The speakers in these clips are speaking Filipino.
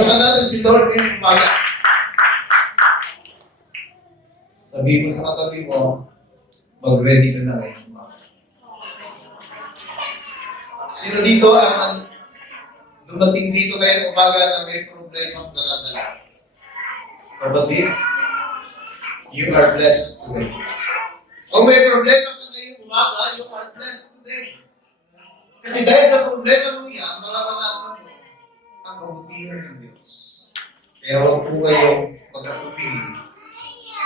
Palakpakan natin si Lord ngayong umaga. Sabihin mo sa katabi mo, mag-ready ka na ngayong umaga. Sino dito ang dumating dito ngayong umaga na may problema ang dala-dala? Kapatid, you are blessed today. Kung may problema ka ngayong umaga, you are blessed today. Kasi dahil sa problema mo yan, mararanasan mo ang kabutihan ng Diyos. Kaya huwag po kayong mag-atubili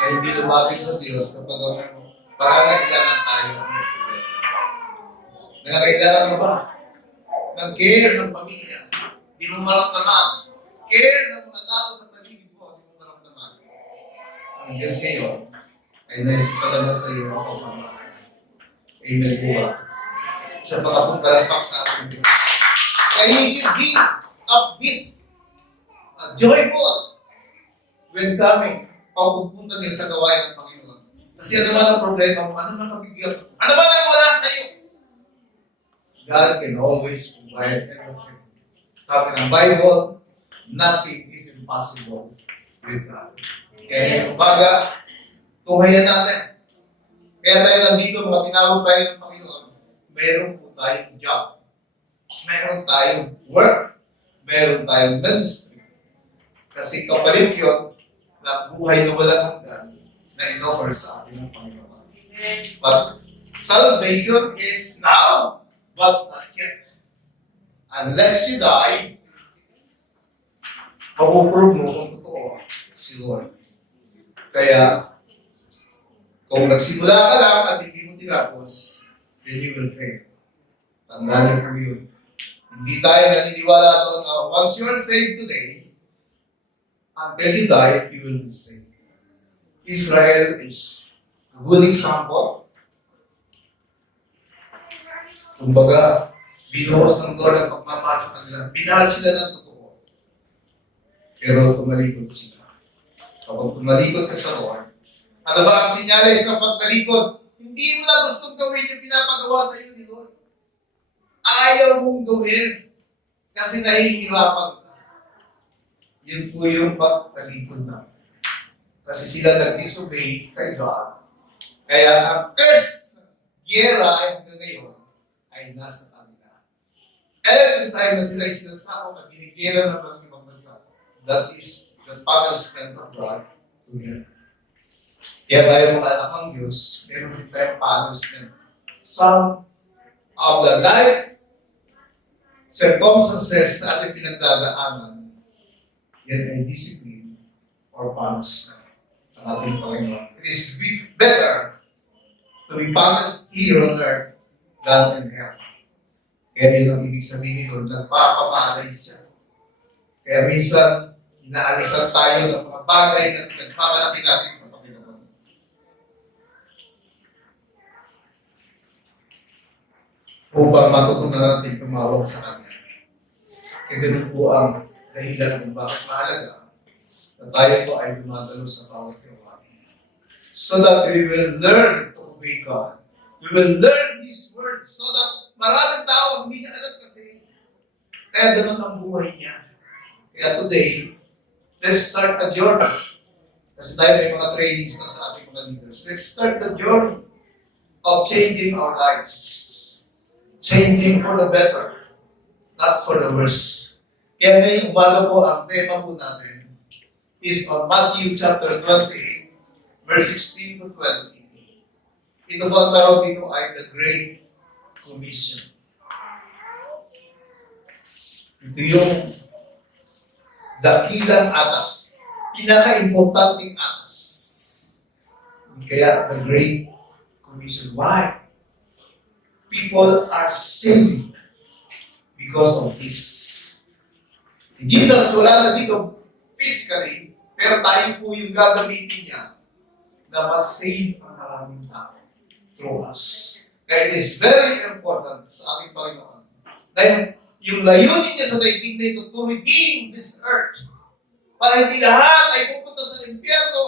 na hindi lumapit sa Diyos kapag pangangailangan tayo ng problema. Nangangailangan ka ba ng care ng pamilya? Di mo maramdaman. Care ng mga tao sa paligid mo, di mo maramdaman. Ang Diyos ngayon ay nais ipadama sa iyo ang pagmamahal. Amen po ba? Sa mga paglalakpak sa ating Diyos. Kaya you should be upbeat at joyful when coming pagpupunta niyo sa gawain ng Panginoon. Kasi ano man ang problema mo, ano man ang bigyan mo, ano man ang wala sa iyo, God can always provide everything. Sabi ng Bible, nothing is impossible with God. Kaya ngayong umaga, tunghayan natin. Kaya tayo nandito, mga tinawag tayo ng Panginoon, meron po tayong job. Meron tayong work. Meron tayong ministry. Kasi kapalit yun na buhay na walang hanggan na in-offer sa atin ng Panginoon. But salvation is now, but not yet. Unless you die, mapuprove mo kung totoo si Lord. Kaya, kung nagsimula ka lang at hindi mo tinapos, then you will fail. Tandaan niyo po yun. Hindi tayo naniniwala doon na once you are saved today, until you die, you will be saved. Israel is a good example. Kumbaga, binuhos ng Lord ang pagmamahal sa kanila. Binahal sila ng totoo. Pero tumalikod sila. Kapag tumalikod ka sa Lord, ano ba ang sinyalis ng pagtalikod? Hindi mo na gustong gawin yung pinapagawa sa iyo ni Lord. Ayaw mong gawin kasi nahihirapan ka. Yun po yung pagtalikod natin. Kasi sila nag-disobey kay God. Kaya ang curse ng giyera hanggang ngayon ay nasa kanila. Every time na sila sinasakop at binigyan ng mga ibang bansa, that is the punishment of God to them. Kaya tayo mga anak ng Diyos, meron din tayong punishment. Some of the life circumstances na ating pinagdadaanan, yan ay discipline or punishment ng ating Panginoon. It is better to be punished here on earth than in heaven. Kaya yun ang ibig sabihin ni Lord, nagpapamalay siya. Kaya minsan, inaalisan tayo ng mga bagay na nagpamalaki natin sa Panginoon. Upang matutunan natin tumawag sa Kanya. Kaya ganun po ang dahilan kung bakit mahalaga na tayo po ay dumadalo sa bawat gawain. So that we will learn to obey God. We will learn His Word so that maraming tao hindi na alam kasi. Kaya ganun ang buhay niya. Kaya today, let's start a journey. Kasi tayo may mga trainings na sa ating mga leaders. Let's start the journey of changing our lives. Changing for the better, not for the worse. Kaya ngayong umaga po, ang tema po natin is on Matthew chapter 28, verse 16 to 20. Ito po ang tawag dito ay the Great Commission. Ito yung dakilang atas, pinaka-importanting atas. Kaya the Great Commission. Why? People are saved because of this. Jesus, wala na dito physically, pero tayo po yung gagamitin niya na mas-save ang maraming tao through us. Kaya it is very important sa ating Panginoon dahil yung layunin niya sa daigdig na ito to redeem this earth para hindi lahat ay pupunta sa impyerno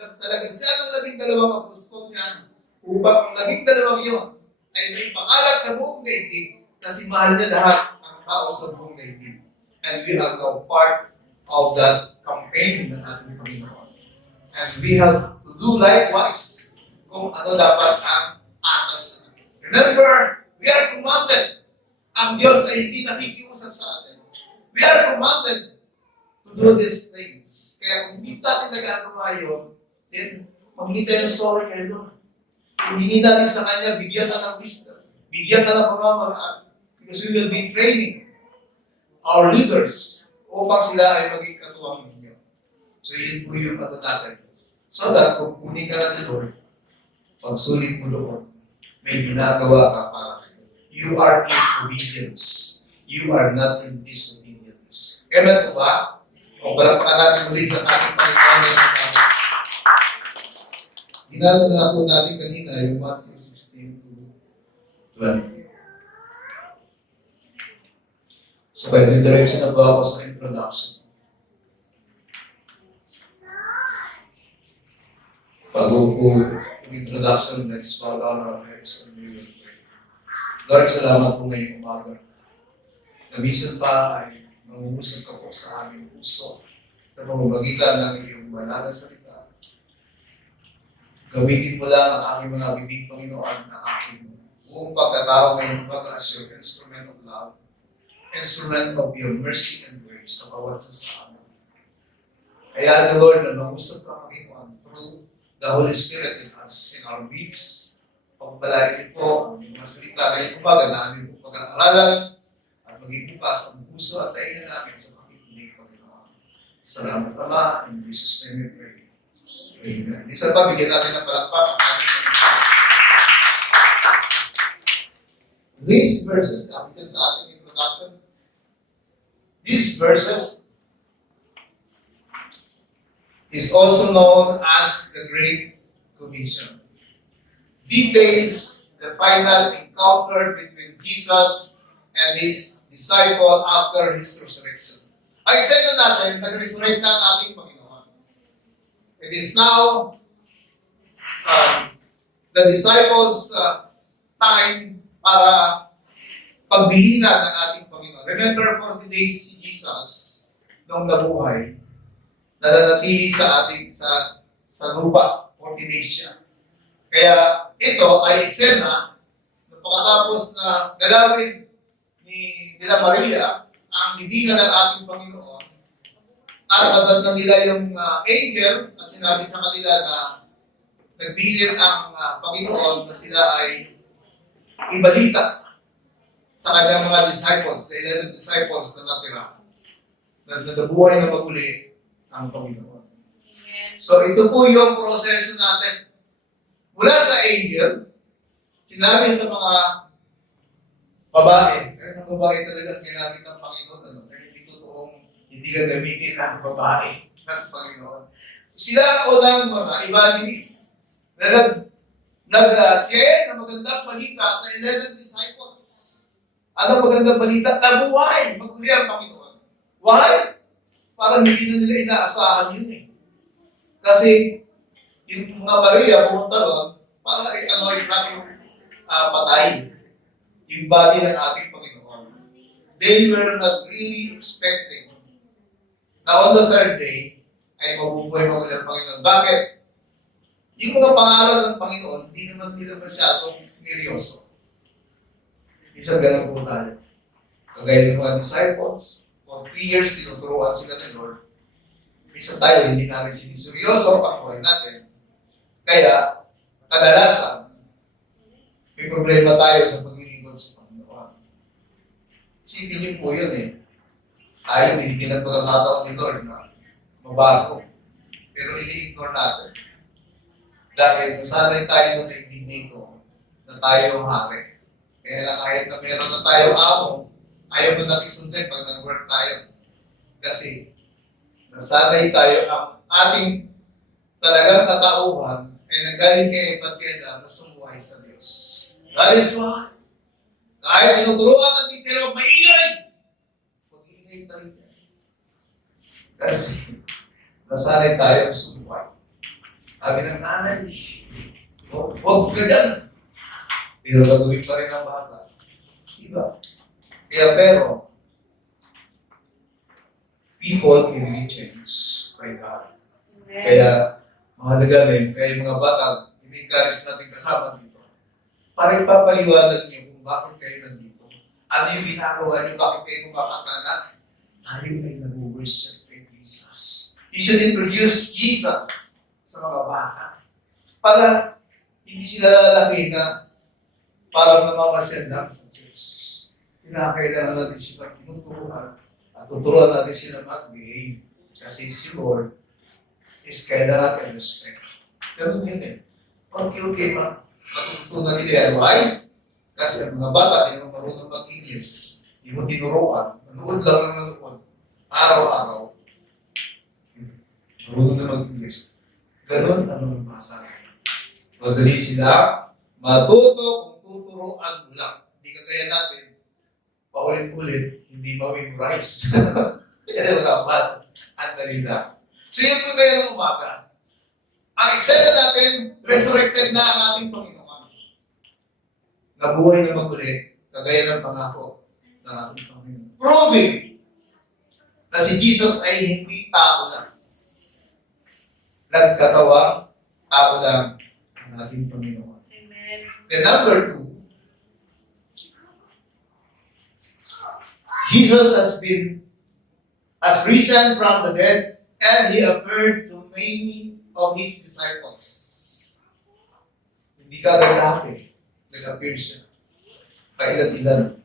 na talagang siya ng 12 apostol niya upang ang 12 yun ay may pangalan sa buong daigdig kasi mahal niya lahat ang tao sa buong daigdig. And we are now part of that campaign ng ating Panginoon. And we have to do likewise kung ano dapat ang atas. Remember, we are commanded. Ang Diyos ay hindi nakikiusap sa atin. We are commanded to do these things. Kaya kung hindi natin nagagawa yun, then maghingi tayo ng sorry kay Lord. Hindi natin sa Kanya, bigyan ka ng wisdom. Bigyan ka ng pamamaraan. Because we will be training our leaders upang sila ay maging katuwang ninyo. So yun po yung ano natin. So that kung kunin ka na ni Lord, pagsulit mo doon, may ginagawa ka para kayo. You are in obedience. You are not in disobedience. Amen po ba? O palagpakan natin muli sa ating Panginoon ngayon. Binasa na po natin kanina yung Matthew 16 to 20. So, kaya diretso na ba ako sa introduction? Bago po yung introduction, let's bow down our heads and we will pray. Lord, salamat po ngayong umaga. Nabisan pa ay mangungusap ka po sa aming puso na pamamagitan ng iyong banal na salita. Gamitin mo lang ang aming mga bibig, Panginoon, na aking buong pagkatao ngayong umaga as your instrument of love, instrument of your mercy and grace sa bawat sa amin. Kaya, Lord, na mangusap ka, Panginoon, through the Holy Spirit in us, in our midst. Pagpalain niyo po ang mga salita ngayong umaga na aming pag-aaralan at maging bukas ang puso at tainga namin sa pakikinig, Panginoon. Salamat, Ama. In Jesus' name we pray. Amen. Isa pa, bigyan natin ng palakpak ang aming Panginoon. These verses, napitin sa ating introduction, these verses is also known as the Great Commission. Details the final encounter between Jesus and his disciple after his resurrection. Ang eksena natin, nag-resurrect na ang ating Panginoon. It is now the disciples' time para pagbilinan ng ating Panginoon. Remember, 40 days si Jesus nung nabuhay, nananatili sa ating sa lupa, 40 days siya. Kaya ito ay eksena na pagkatapos na nalawin nila Maria ang libingan ng ating Panginoon at natatnan nila yung angel at sinabi sa kanila na nagbilin ang Panginoon na sila ay ibalita sa kanyang mga disciples, the 11 disciples na natira, na nabuhay na maguli ang Panginoon. So ito po yung proseso natin. Mula sa angel, sinabi sa mga babae, kaya ng babae talaga ginamit ng Panginoon, kaya hindi totoong hindi ka gamitin ang babae ng Panginoon. Sila ang unang mga evangelists na nag-share ng magandang balita sa 11 disciples. Anong magandang balita? Nabuhay! Maguli ang Panginoon. Why? Parang hindi na nila inaasahan yun eh. Kasi yung mga Maria pumunta doon para i-anoint lang yung patay. Yung body ng ating Panginoon. They were not really expecting na on the third day ay mabubuhay maguli ang Panginoon. Bakit? Yung mga pangalan ng Panginoon, hindi naman nila masyadong seryoso. Isang ganun po tayo. Kagaya ng mga disciples, for 3 years, tinuturuan sila ni Lord. Isa tayo, hindi natin siniseryoso ang buhay natin. Kaya, kadalasan, may problema tayo sa paglilingkod sa Panginoon. Isipin niyo po yun eh. Tayo, binigyan ng pagkakataon ni Lord na mabago. Pero ini-ignore natin. Dahil nasanay tayo sa daigdig nito na tayo ang hari. Kaya lang kahit na meron na tayo amo, ayaw mo natin sundin pag nag-work tayo. Kasi nasanay tayo ang ating talagang katauhan ay nanggaling kay Epageda na sumuhay sa Diyos. That is why, kahit tinuturuan ng teacher o maingay, mag-iingay na rin yan. Kasi nasanay tayo sumuhay. Sabi ng nanay, huwag ka dyan. Pero gagawin pa rin ang bata. Diba? Kaya pero, people can be changed by God. Kaya, mahalaga din, kaya yung mga bata, in-encourage natin kasama dito. Para ipapaliwanag niyo kung bakit kayo nandito. Ano yung ginagawa niyo, bakit kayo kumakakana? Tayo ay nag-worship kay Jesus. You should introduce Jesus sa mga bata. Para hindi sila lalaki na parang namamasyan lang sa Diyos. Kinakailangan natin sila tinuturuan at tuturuan natin sila mag-behave. Kasi si Lord is kailangan natin respect. Ganun yun eh. Okay ba? Matututunan nila yan. Why? Kasi ang mga bata, di mo marunong mag-English. Di mo tinuruan. Nanood lang ng nanood. Araw-araw. Marunong na mag-English. Ganun ang mga bata. Madali sila matuto kung tuturuan mo lang. Hindi kagaya natin. Paulit-ulit, hindi ma-memorize. Kaya mga bata. Ang dali lang. So yun po kaya ng umaga. Ang excited natin, resurrected na ang ating Panginoon. Nabuhay na maguli, kagaya ng pangako ng ating Panginoon. Proving na si Jesus ay hindi tao lang. Nagkatawa, tao lang ang ating Panginoon. Amen. Then number 2, Jesus has risen from the dead and He appeared to many of His disciples. Hindi ka agad lahat eh. Nag-appear siya. Kailan-ilan.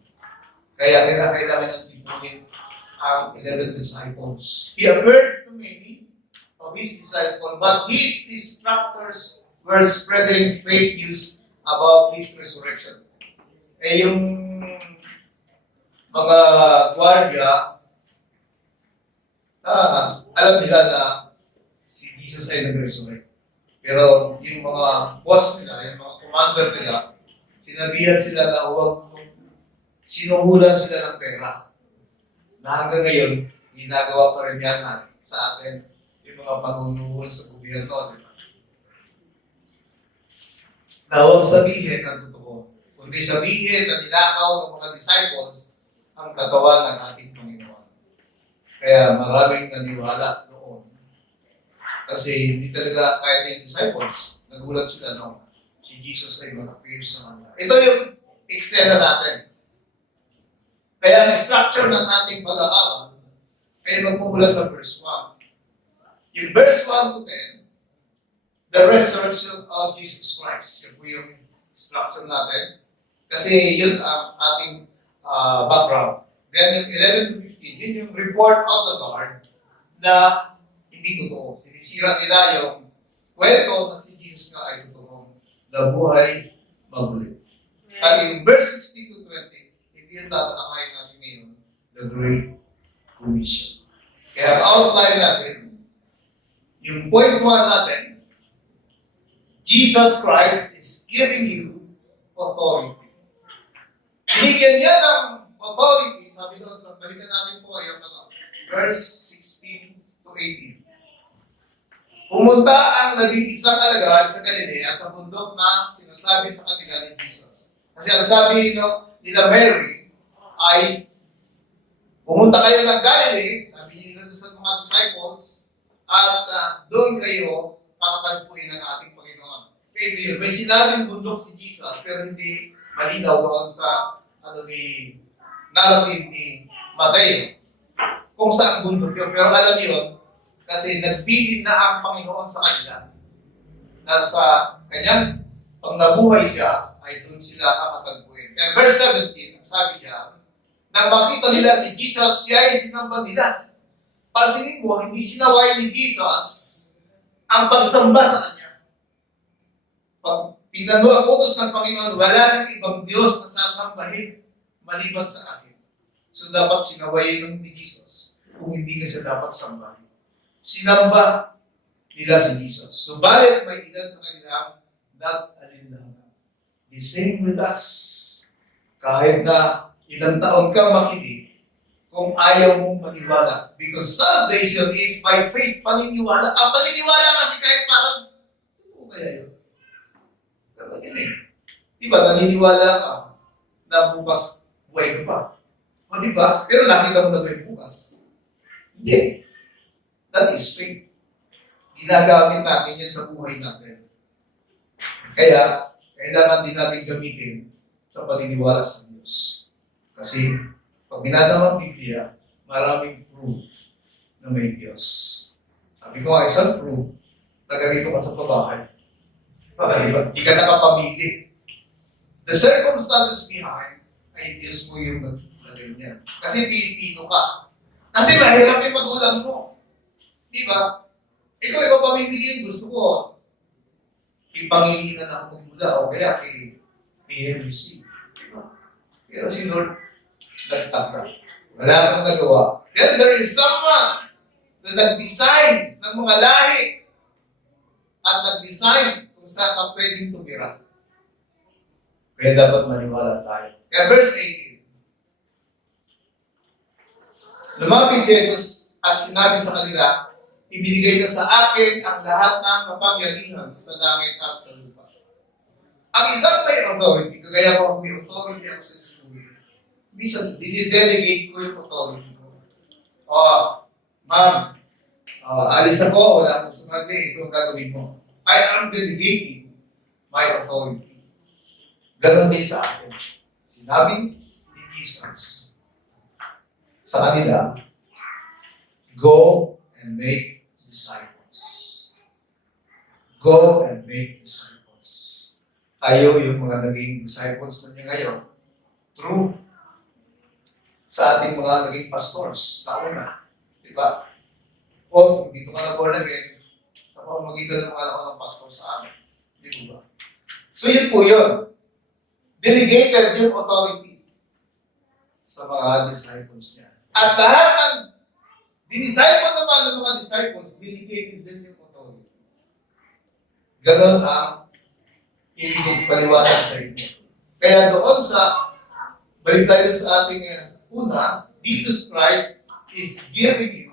Kaya kailangan ng tipunin ang 11 disciples. He appeared to many of His disciples, but His instructors were spreading fake news about His resurrection. Eh yung mga gwardiya, alam nila na si Jesus ay nag-resurrect. Pero yung mga boss nila, yung mga commander nila, sinabihan sila na sinuhulan sila ng pera. Na hanggang ngayon, ginagawa pa rin yan sa atin, yung mga panunuhol sa gobyerno. Diba? Na huwag sabihin ang totoo, kundi sabihin na ninakaw ng mga disciples ang katawan ng ating Panginoon. Kaya maraming naniwala noon. Kasi hindi talaga kahit yung disciples, nagulat sila no, si Jesus ay mag-appear sa kanila. Ito yung eksena natin. Kaya ang structure ng ating pag-aaral ay magmumula sa verse 1. Yung verse 1 to 10, the resurrection of Jesus Christ. Yan po yung structure natin. Kasi yun ang ating background. Then yung 11 to 15, yun yung report of the Lord na hindi totoo. Sinisira nila yung kwento na si Jesus nga ay totoo. Na buhay, mabulit. At yung verse 16 to 20, hindi yung tatalakayin natin ngayon, the Great Commission. Kaya outline natin, yung point 1 natin, Jesus Christ is giving you authority. Binigyan niya ng authority, sabi doon, sa balikan natin po yung verse 16 to 18. Pumunta ang 11 alagad sa Galilea sa bundok na sinasabi sa kanila ni Jesus. Kasi ang sabi nila Mary ay, pumunta kayo ng Galilee, sabi nila sa mga disciples, at doon kayo pakatagpuin ng ating Panginoon. Kaya may sinabing bundok si Jesus, pero hindi malinaw doon sa narrative ni Matthew kung saan bundok yun. Pero alam yun, kasi nagbilin na ang Panginoon sa kanila na sa kanyang pag nabuhay siya, ay doon sila kakatagpuin. Kaya verse 17, sabi niya, nang makita nila si Jesus, siya ay sinamba nila. Pansinin mo, hindi sinaway ni Jesus ang pagsamba sa kanya. Pag tingnan mo ang utos ng Panginoon, wala nang ibang Diyos na sasambahin maliban sa akin. So dapat sinawayin ni Jesus kung hindi ka siya dapat sambahin. Sinamba nila si Jesus. So bakit may ilan sa kanila nag-alinlangan? The same with us. Kahit na ilang taon kang makinig, kung ayaw mong maniwala. Because salvation is by faith, paniniwala. Ang paniniwala kasi kahit parang, ano kaya yun? Ganun yun eh. Diba, naniniwala ka na bukas buhay ka pa. O diba? Pero nakita mo na may bukas. Hindi. That is faith. Ginagamit natin yan sa buhay natin. Kaya, kailangan din natin gamitin sa paniniwala sa Diyos. Kasi, pag binasa mo ang Biblia, maraming proof na may Diyos. Sabi ko nga, isang proof, taga-rito ka sa pabahay. Hindi ka nakapamili. The circumstances behind ay Diyos mo yung naglagay niya. Kasi Pilipino ka. Kasi mahirap yung magulang mo. Di ba? Ikaw pamimiliin, gusto ko. Ipangilinan ako magmula o kaya kay PMC. Di ba? Pero si Lord, nagtaka. Wala kang nagawa. Then there is someone na nag-design ng mga lahi at nag-design kung saan ka pwedeng tumira. Kaya dapat maniwala tayo. Kaya verse 18. Lumapit si Jesus at sinabi sa kanila, ibinigay na sa akin ang lahat ng kapangyarihan sa langit at sa lupa. Ang isang may authority, kagaya ko may authority ako sa school, minsan, dinidelegate ko yung authority ko. Ma'am, alis ako, wala akong sumali, ito ang gagawin mo. I am delegating my authority. Ganon din sa akin. Sinabi ni Jesus sa kanila, go and make disciples. Go and make disciples. Tayo yung mga naging disciples na niya ngayon. True. Sa ating mga naging pastors, tao na. Diba? O, dito ka na born again, sa pamamagitan ng mga ng pastor sa amin. Di ba? So yun po yun. Delegated yung authority sa mga disciples niya. At lahat ng disciples naman ng mga disciples, delegated din yung authority. Ganon ang ibig paliwanag sa inyo. Kaya doon sa, balik tayo sa ating una, Jesus Christ is giving you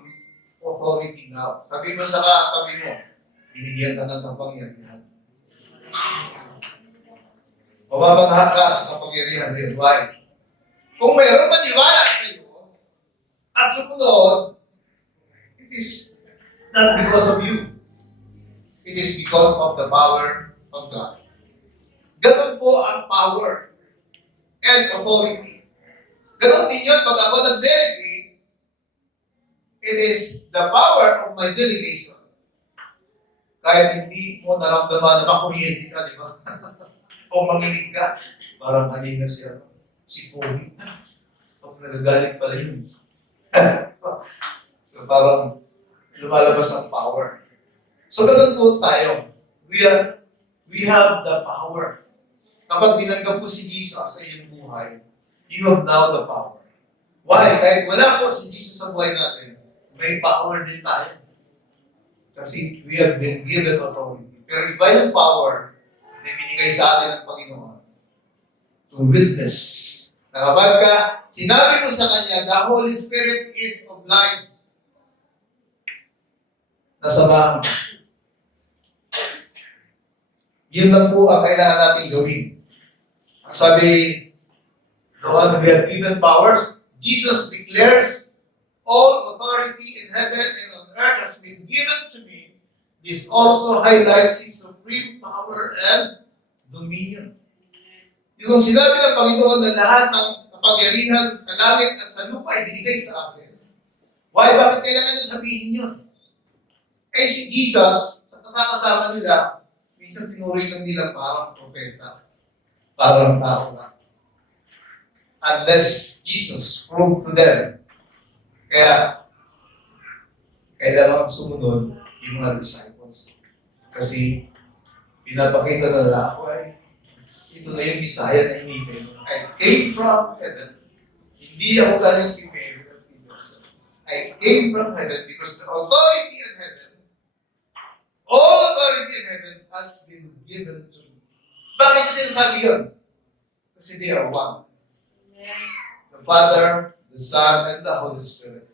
authority now. Sabi mo sa katabi mo, binigyan ka ng kapangyarihan. Mababangha ka sa kapangyarihan din. Why? Kung mayroong maniwala sa iyo, at sumunod, it is not because of you. It is because of the power of God. Ganon po ang power and authority. Ganon din yun, pag ako nag-delegate, it is the power of my delegation. Kahit hindi mo naramdaman na makuryente ka, di ba? O manginig ka. Parang kanina siya, si Pogi. Pag nagagalit pala yun. So parang lumalabas ang power. So ganun po tayo. We have the power. Kapag dinanggap po si Jesus sa iyong buhay, you have now the power. Why? Kahit wala po si Jesus sa buhay natin, may power din tayo. Kasi we have been given authority. Pero iba yung power na binigay sa atin ng Panginoon to witness. Na kapag sinabi mo sa Kanya, the Holy Spirit is of life. Nasamahan mo. Yun lang po ang kailangan natin gawin. Ang sabi doon, we have given powers. Jesus declares, all authority in heaven and on earth has been given to me. This also highlights His supreme power and dominion. Yung sinabi ng Panginoon na lahat ng kapangyarihan sa langit at sa lupa ay binigay sa akin. Why? Bakit kailangan niya sabihin yun? Eh si Jesus, sa kasama nila, minsan tinuring lang nila parang propeta. Parang tao na. Unless Jesus proved to them. Kaya, kailangan sumunod yung mga disciples. Kasi, pinapakita na nila ako ay, ito na yung Messiah na inigay. I came from heaven. Hindi ako galing kay Mary at Joseph. I came from heaven because the authority in heaven, all authority in heaven has been given to me. Bakit niya sinasabi yun? Kasi they are one. The Father, the Son, and the Holy Spirit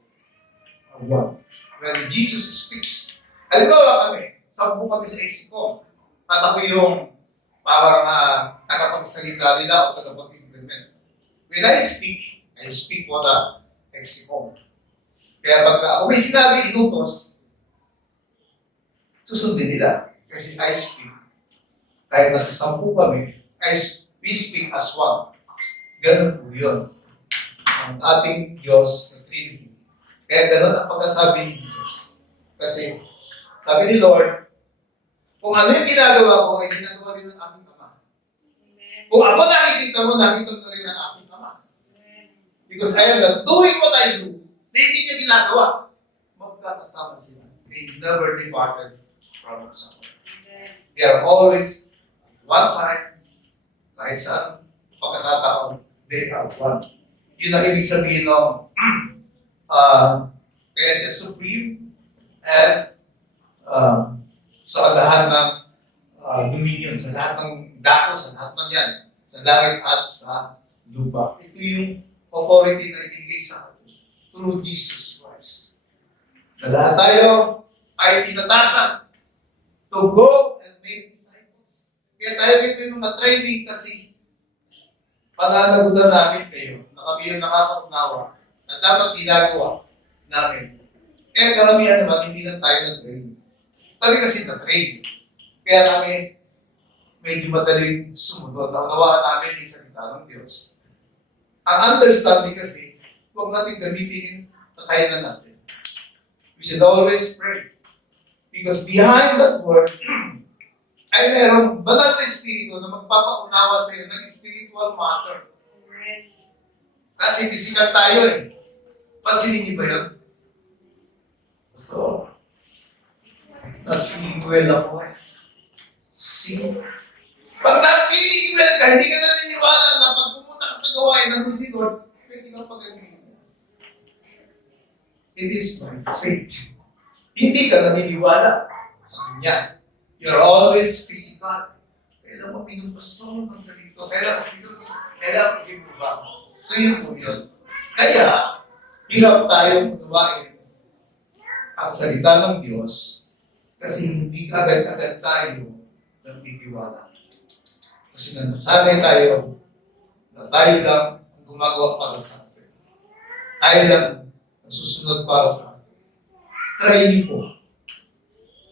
are one. When Jesus speaks, halimbawa kami, 10 kami sa EXCOM, at ako yung parang tagapagsalita nila o tagapag-implement. When I speak for the EXCOM. Kaya pagka ako may sinabi inutos, susundin nila. Kasi I speak. Kahit nasa 10 kami, we speak as one. Ganun po yun. Ang ating Diyos na Trinity. Kaya ganun ang pagkasabi ni Jesus. Kasi, sabi ni Lord, kung ano yung ginagawa ko, ay ginagawa rin ng aking Ama. Kung ako nakikita mo na rin ang aking Ama. Because I am not doing what I do. Hindi niya ginagawa. Magkakasama sila. They never departed from us. They are always one time, kahit saan pagkakataon, they are one. Yun ang ibig sabihin ng kaya siya supreme and sa lahat ng dominion, sa lahat ng dako, sa lahat ng yan, sa langit at sa lupa. Ito yung authority na ibigay sa atin through Jesus Christ. Na lahat tayo ay tinatasan to go and make disciples. Kaya tayo rin yung training kasi pananagutan namin kayo na kami yung nakakaunawa na dapat ginagawa namin. Eh karamihan naman, hindi lang tayo na-train. Kami kasi na-train. Kaya kami medyo madaling sumunod. Naunawaan namin yung salita ng Diyos. Ang understanding kasi, huwag natin gamitin yung kakayanan natin. We should always pray. Because behind that word, ay merong banal na espiritu na magpapaunawa sa iyo ng spiritual matter. Kasi physical tayo eh. Pansinin niyo ba yun? So, not feeling well ako eh. See? Pag not feeling well ka, hindi ka naniniwala na pag pumunta ka sa gawain ng Lord, pwede kang pag-galing. It is by faith. Hindi ka naniniwala sa Kanya. You're always physical. Kailan mo pinupastor ng ganito? Kailan mo pinupastor? So yun po yun. Kaya, hirap tayong unawain ang salita ng Diyos kasi hindi agad-agad tayo nagtitiwala. Kasi nasanay tayo na tayo lang ang gumagawa para sa atin. Tayo lang nasusunod para sa atin. Try niyo po.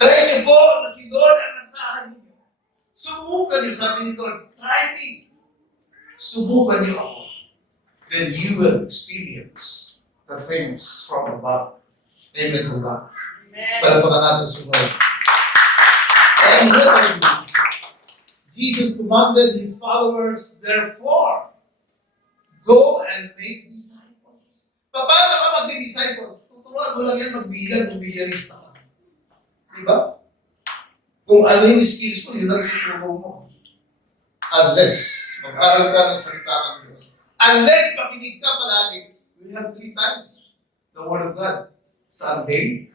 Try niyo po na si Lord ang nasahan niyo. Subukan niyo, sabi ni Lord, try me. Subukan niyo ako. Then you will experience the things from above. Amen po ba? Palapakan natin si Lord. And then, Jesus commanded His followers, therefore, go and make disciples. Paano ka mag-disciples? Tuturuan mo lang yan magbigan kung bilyarista ka. Diba? Kung ano yung skills mo, yun ang ituturo mo. Unless, mag-aral ka ng salita ng Diyos. Unless, makinig ka palagi. We have 3 times the Word of God. Sunday,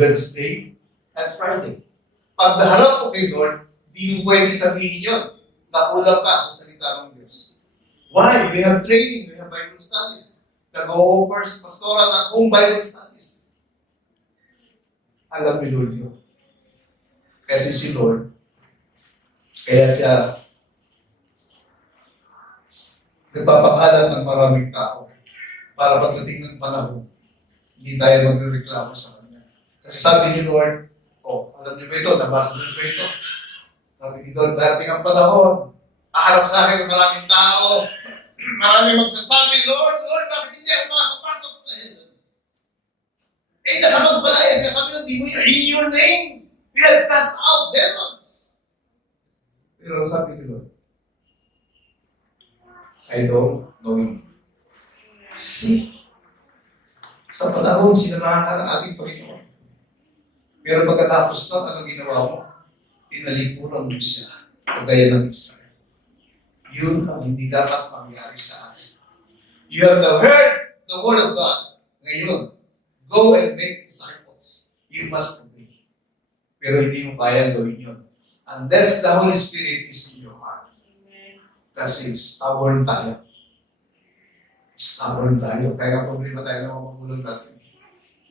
Wednesday, and Friday. Pag naharap mo kay Lord, di mo pwede sabihin yun na kulang ka sa salita ng Diyos. Why? We have training, we have Bible studies. Nag-o-offer si pastora ng kung Bible studies. Alam ni Lord yun. Kasi si Lord, kaya siya nagpapakalat ng maraming tao para pagdating ng panahon, hindi tayo magreklamo sa Kanya. Kasi sabi ni Lord, alam niyo ba ito? Nabasa niyo ba ito? Sabi ni Lord, darating ang panahon, aharap sa akin ng maraming tao, maraming magsasabi, Lord, bakit hindi ako makakapasok sa heaven? Eh, nakamagbalaya siya kami ng demon in your name. We have cast out demons. Pero sabi ni Lord, I don't know you. See? Sa panahon, sinamahan ka ng ating Panginoon. Pero pagkatapos nun, anong ginawa mo? Tinalikuran mo siya, kagaya ng Israel. Yun ang hindi dapat mangyari sa atin. You have now heard the Word of God. Ngayon, go and make disciples. You must obey. Pero hindi mo kaya gawin yun. Unless the Holy Spirit is in your heart. Kasi stubborn tayo. Stubborn tayo. Kaya problema tayo ng mga magulang natin.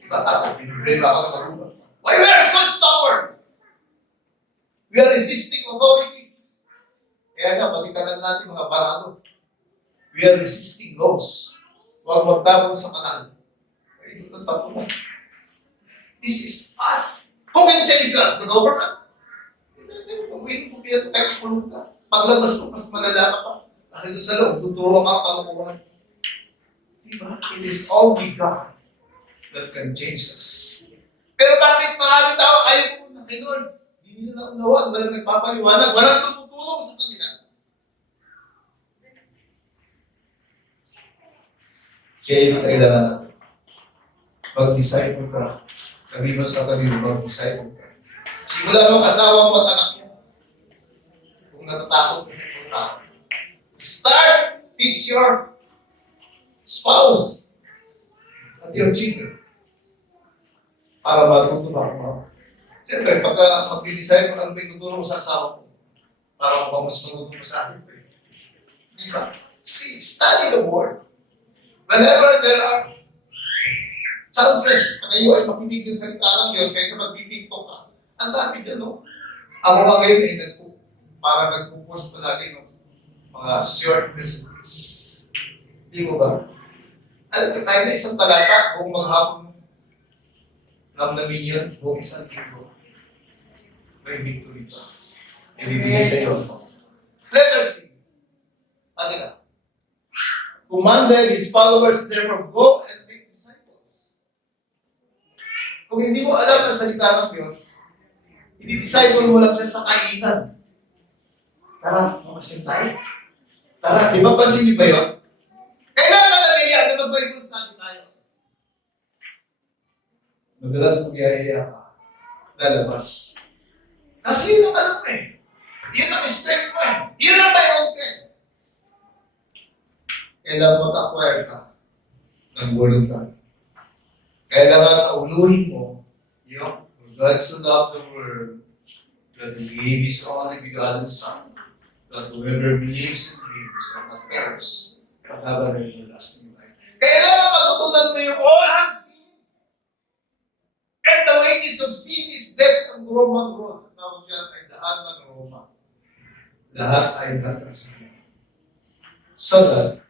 Diba ako? Problema ako ng magulang. Why we are so stubborn? We are resisting authorities. Kaya nga, patikanan natin mga barado. We are resisting laws. Huwag magtapon sa kanal. Ito Sabi mo, this is us. Who can change us? The government? Pag-win ko kaya kahit kulong ka. Paglabas ko, mas malala ka pa. Kasi doon sa loob, tuturuan ka ang kalukuhan. Diba? It is only God that can change us. Pero bakit maraming tao ayaw pumunta kay Lord? Hindi nila naunawaan, walang nagpapaliwanag, walang tumutulong sa kanila. Kaya yung kailangan natin. Mag-disciple ka. Sabi mo sa katabi mo, mag-disciple ka. Simula mo asawa mo at anak mo. Kung natatakot ka sa punta. Start, teach your spouse at your children. Para matuto ba? Siyempre, pagka mag-disciple, ano ba yung tuturo mo sa asawa mo? Para kung mas matuto mo sa akin. Di ba? See, study the word. Whenever there are chances na kayo ay makinig ng salita ng Diyos kaya mag-tiktok ka, ang dami dyan, no? Ako nga ngayon ay parang nagpo-post palagi ng mga short messages. Di mo ba? Alam mo, tayo na isang talata, buong maghapon namnamin yun, buong isang linggo. May victory pa. Ibibigay sa iyo. Letter C. Pati ka. Commanded his followers, therefore, go and make disciples. Kung hindi mo alam ang salita ng Diyos, i-disciple mo lang siya sa kainan. Tara, mamasin tayo. Tara, di ba pansin niyo ba yun? Kailangan ka nag-iiyak na mag-Bible study tayo. Madalas mag-iiyak ka, lalabas. Kasi yun ang alam mo eh. Yun ang strength mo eh. Yun ang mayroon ka eh. Kailangan mag-acquire ka ng Word of God. Kailangan kauluhin mo, yung God so loved the world that He gave His only begotten Son, that whoever believes in Him shall not perish, but have an everlasting life. Kailangan matutunan mo yung all have sinned. And the wages of sin is death ang Roman road. Tawag yan ay daan ng Roma. Lahat ay nagkasama. So that,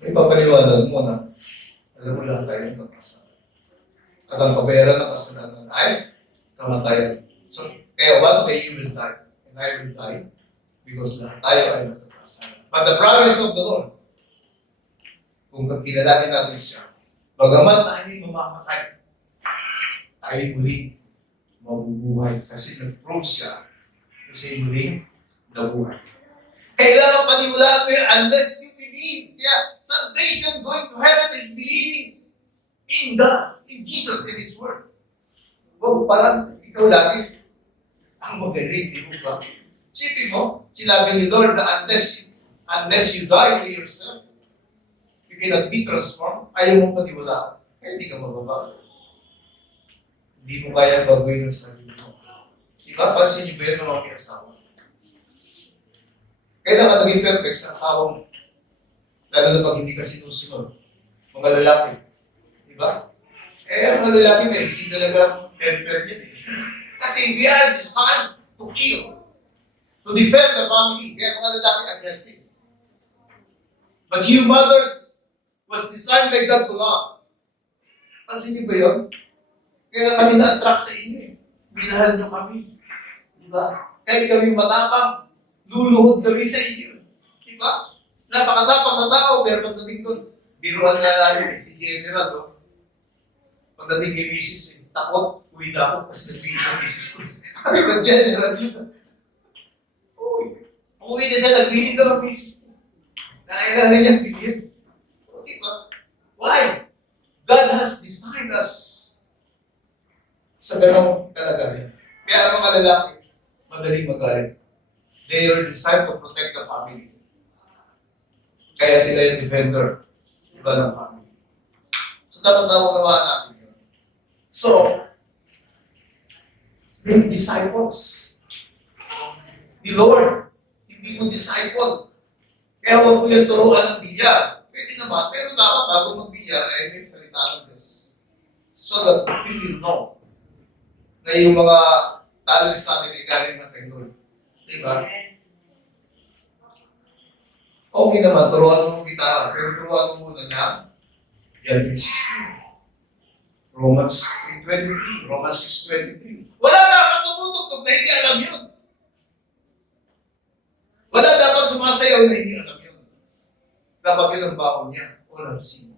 may papaliwanag mo na alam mo lahat tayo ng kasalanan. At ang kabayaran ng kasalanan ay kamatayan. So, kaya one day you will die, and I will die, because lahat tayo ay nagkakasalanan. But the promise of the Lord, kung kinalangin natin siya, bagaman tayo mamamatay, tayo muling mabubuhay. Kasi nag-prove siya, kasi muling nabuhay. Kailangan paniwalaan mo yun unless you believe. Kaya salvation, going to heaven is believing in God, in Jesus, in His Word. Huwag parang ikaw lagi ang magaling, di mo ba? Sipin mo, sinabi ni Lord na unless you die to yourself, you cannot be transformed, ayaw mo paniwalaan, kaya hindi ka mababago. Hindi mo kaya baguhin ang sarili mo. Diba? Pansin niyo ba yun ng mga may asawa? Kailangan maging perfect sa asawa mo. Lalo na pag hindi ka sinusunod. Mga lalaki. Diba? Ang mga lalaki na isi talaga temper yan eh. Kasi we are designed to kill. To defend the family. Kaya mga lalaki aggressive. But you mothers was designed by God to love. Kasi hindi ba yun? Kaya kami na-attract sa inyo eh. Minahal nyo kami. Diba? Kahit kami matapang, luluhod kami sa inyo. Diba? Napakatapang na tao, pero pagdating doon, biruan nga namin si General, no? Pagdating kay Mrs. Takot, uwi na ako kasi nagpili sa Mrs. ko. Kasi pag-General yun. Uy, uwi na siya, nagpili daw ang Mrs. ko. Nakailangan niya bilhin. Diba? Why? God has designed us sa ganong kalagayan. Kaya ang mga lalaki, madaling magalit. They are designed to protect the family. Kaya sila yung defender, iba ng family. So, dapat naunawaan natin yun. So, make disciples. The Lord, hindi mo disciple. Kaya huwag mo yung turuan ng bilyar. Pwede naman, pero dapat bago mag-bilyar ay may salita ng Diyos. So that we will know na yung mga talents natin ay galing na kay Lord. Diba? Okay naman, turuan mo ng gitara, pero turuan mo muna na John 3:16. Romans 3:23. Romans 6:23. Wala dapat tumutugtog na hindi alam yun. Wala dapat sumasayaw na hindi alam yun. Dapat yun ang baon niya. Walang sino.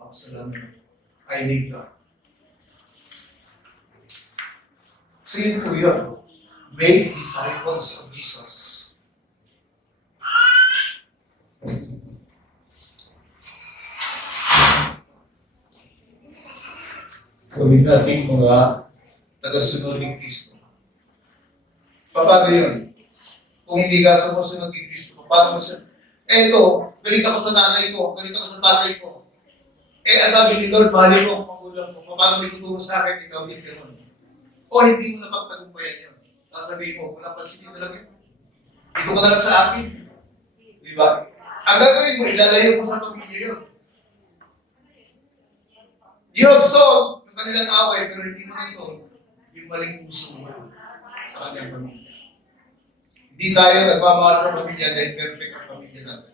Makasalanan. I need God. So yun po yun. Make disciples of Jesus. Gawin natin mga tagasunod ni Kristo. Paano yun? Kung hindi ka sumusunod ni Kristo, paano mo siya? Eto, galit ako sa nanay ko, galit ako sa tatay ko. Sabi ni Lord, mahalin mo ang magulang mo. Paano may tuturo sa akin, ikaw din gano'n. O hindi mo napagtagumpayan yun. Sasabihin mo, walang pansinin na lang yun. Dito ka na lang sa akin. Di ba? Ang gagawin mo, ilalayo mo sa pamilya yun. You have solved yung kanilang away, pero hindi mo na-solve yung maling puso mo sa kanyang pamilya. Hindi tayo nagmamahal sa pamilya dahil perfect ang pamilya natin.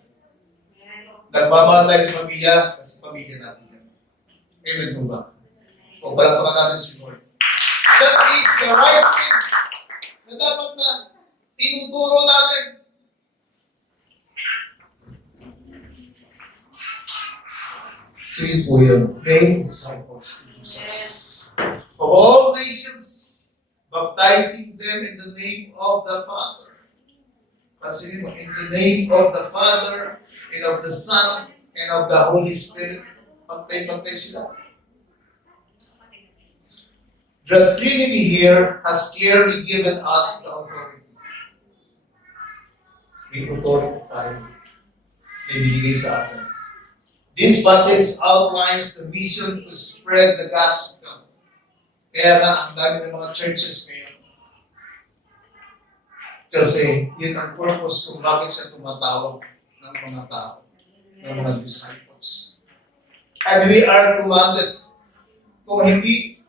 Nagmamahal tayo sa pamilya kasi pamilya natin yan. Amen po ba? O palakpakan natin si Lord. That is the right thing na dapat na tinuturo natin. So yun po yun. Make disciples to Jesus. Of all nations, baptizing them in the name of the Father. Kasi in the name of the Father, and of the Son, and of the Holy Spirit. Pagtay-pagtay sila. The Trinity here has clearly given us the authority. May authority tayo. May binigay sa atin. This passage outlines the mission to spread the gospel. Kaya nga, ang dami ng mga churches ngayon. Kasi yun ang purpose kung bakit siya tumatawag ng mga tao, ng mga disciples. And we are commanded, kung hindi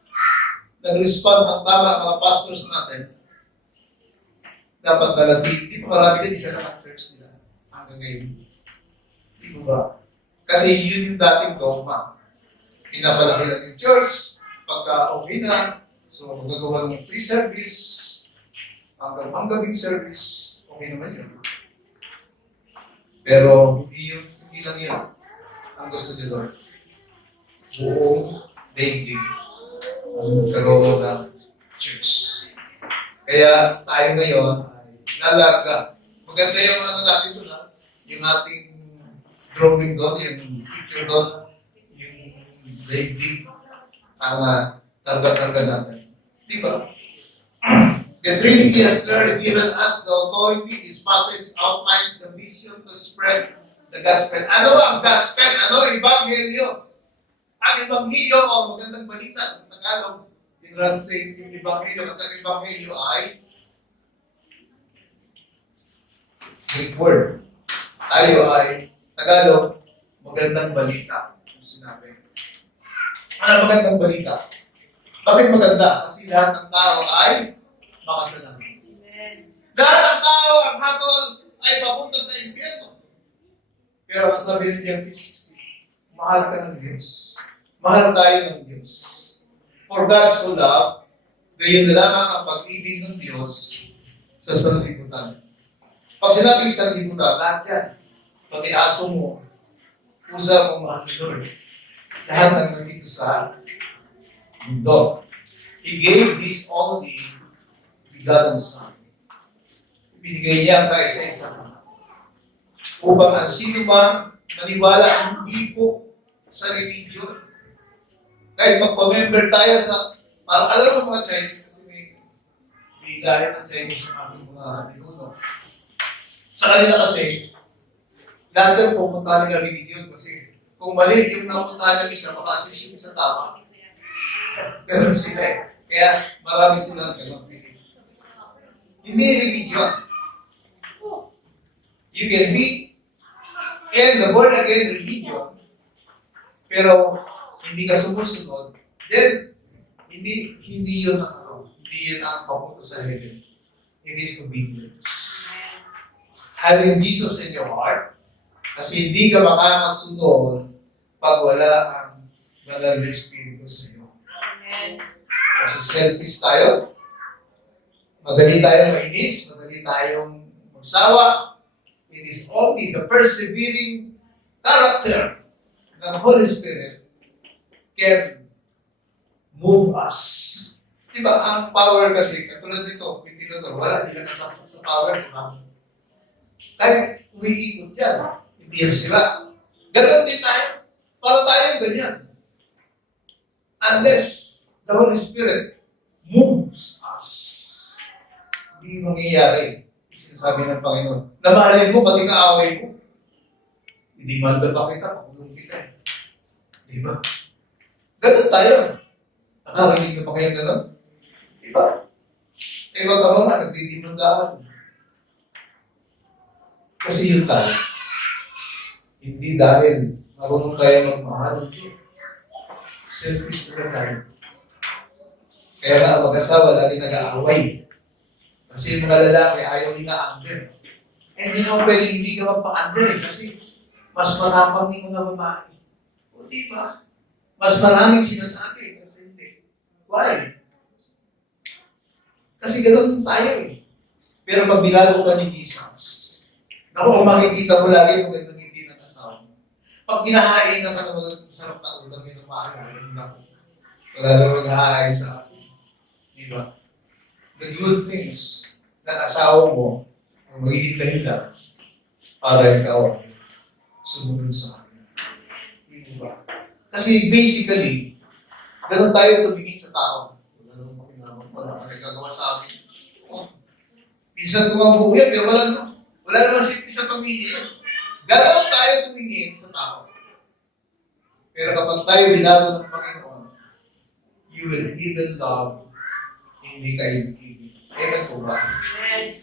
nag-respond ng tama mga pastors natin, dapat nalatid. Di ba marami din isa na church nila hanggang ngayon? Di ba ba? Kasi yun yung dating dogma. Pinapalaki lang yung church, pagka okay na, so magagawa ng free service, hanggang panggabing service, okay naman yun. Pero hindi lang yun ang gusto ni Lord. Buong daigdig ang magkaroon ng church. Kaya tayo ngayon ay lalarga. Maganda yung ano natin doon, ha? Yung ating drawing doon, yung picture doon, yung daigdig, ang targa-targa natin. Di ba? The Trinity has clearly given us the authority. This passage outlines the mission to spread the gospel. Ano ang gospel? Ano ang ebanghelyo? Ang ebanghelyo o magandang balita sa Tagalog, in-translate yung ebanghelyo kasi ang ebanghelyo ay Greek word. Tayo ay Tagalog, magandang balita. Ang sinabi. Ano magandang balita? Bakit maganda? Kasi lahat ng tao ay makasalanan. Lahat ng tao, ang hatol, ay papunta sa impyerno. Pero ang sabi ni John 3:16, mahal ka ng Diyos. Mahal tayo ng Diyos. For God so loved, gayon na lamang ang pag-ibig ng Diyos sa sanlibutan. Pag sinabing sanlibutan, lahat yan. Pati aso mo, pusa mong mahal ni Lord. Lahat ng nandito sa mundo. He gave this only begotten Son. Binigay niya ang kaisa-isa upang ang sino man maniwala hindi po sa religion. Kahit magpa-member tayo sa, alam mo mga Chinese kasi may gaya ng Chinese ang aming mga ninuno. Sa kanila kasi, lahat ng pupunta nila religion kasi kung mali yung napunta ng isa, baka at least yung isa tama. Ganun sila eh. Kaya marami silang ganun belief. Hindi religion. You can be in the born again religion, pero hindi ka sumusunod, then hindi yun ang papunta sa heaven. It is obedience. Having Jesus in your heart, kasi hindi ka makakasunod pag wala ang Banal na Espiritu sa iyo. Amen. Kasi selfish tayo, madali tayong mainis, madali tayong magsawa. It is only the persevering character ng Holy Spirit can move us. Diba, ang power kasi, katulad nito, wala, hindi ka nasaksak sa power, diba? Kahit umiikot yan, hindi yan sila. Ganon din tayo. Para tayo ganyan. Unless the Holy Spirit moves us, hindi mangyayari. Sinasabi ng Panginoon, namahalin mo, pati kaaway mo. Hindi man ba kita, pakulong kita eh. Di ba? Ganon tayo. Nakarinig na pa kayo ganon? Di ba? Eh, magkama nga, nagdidimandaan. Kasi yun tayo. Hindi dahil marunong tayo magmahal. Okay. Selfish na tayo. Kaya nga ang mag-asawa lagi nag-aaway. Kasi yung mga lalaki ayaw ina-under. Eh, hindi naman pwedeng hindi ka magpa-under eh. Kasi mas matapang yung mga babae. O di ba? Mas maraming sinasabi. Kasi hindi. Why? Kasi ganoon tayo eh. Pero pag binago ka ni Jesus, naku, kung makikita mo lagi yung gandang hindi ng asawa. Pag kinahain naman ng masarap na ulam, yung kumain, naku, wala na maghahain sa akin. Di ba? The good things ng asawa mo ang magiging dahilan para ikaw sumunod sa akin. Di ba? Kasi basically, ganun tayo tumingin sa tao. Wala naman makinabang, wala ka nagagawa sa akin. Oh, minsan kumabuo yan, pero wala naman silbi sa pamilya. Ganoon tayo tumingin sa tao. Pero kapag tayo binago ng Panginoon, you will even love, hindi ka ibig-ibig. Amen po ba?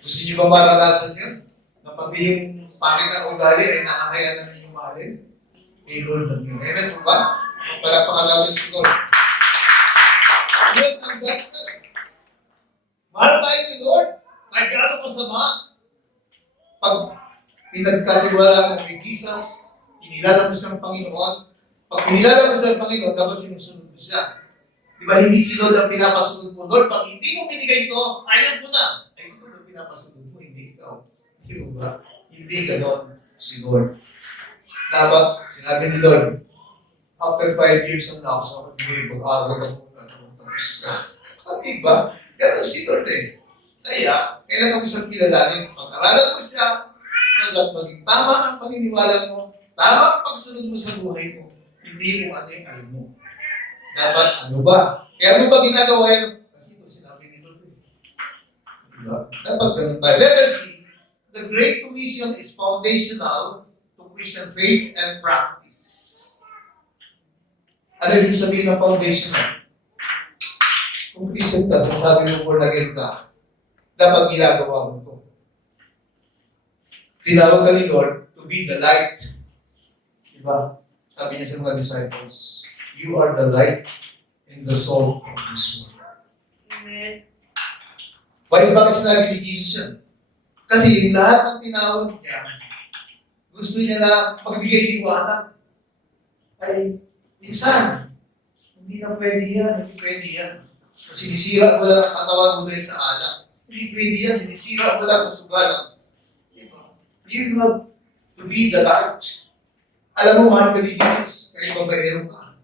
Gusto niyo ba maranasan yun? Na pati yung pangit na ugali ay nakakayanan na yung mahalin? Eh, Lord lang yun. Amen po ba? Palapakan natin si Lord. Yun ang best. Mahal tayo ni Lord. Kahit gaano masama. Pag pinagkatiwala mo kay Jesus, kinilala mo siyang Panginoon, pag kinilala mo siyang Panginoon, dapat sinusunod mo siya. Di ba, hindi si Lord ang pinapasunod mo. Lord, pag hindi mo binigay ito, ayaw mo na. Ay, ito ang pinapasunod mo, hindi ikaw. Di ba? Hindi ganon si Lord. Dapat, sinabi ni Lord, after 5 years ang ako, so mag-aaral ako, tapos ka. Di ba? Ganon si Lord eh. Kaya, kailangan mo siyang kilalanin. Pag-aralan mo siya, sagat maging tama ang paniniwala mo, tama ang pagsunod mo sa buhay mo, hindi mo ano yung alam mo. Dapat ano ba? Kaya ano ba ginagawa yun? Kasi ito sinabi ni Lord. Diba? Dapat ganun tayo. Let us see. The Great Commission is foundational to Christian faith and practice. Ano yung sabihin ng foundational? Kung Christian ka, sabi mo born again ka, dapat ginagawa mo ito. Tinawag ka ni Lord to be the light. Diba? Sabi niya sa mga disciples, you are the light and the salt of this world. Amen. Bakit sinabi ni Jesus yan? Kasi yung lahat ng tinawag niya, gusto niya na magbigay liwanag. Ay, minsan, hindi na pwede yan, hindi pwede yan. Sinisira mo lang ang katawan mo dahil sa alak. Hindi pwede yan, sinisira mo lang sa sugalan. You have to be the light. Alam mo, mahal ka ni Jesus, kaya babaero ka.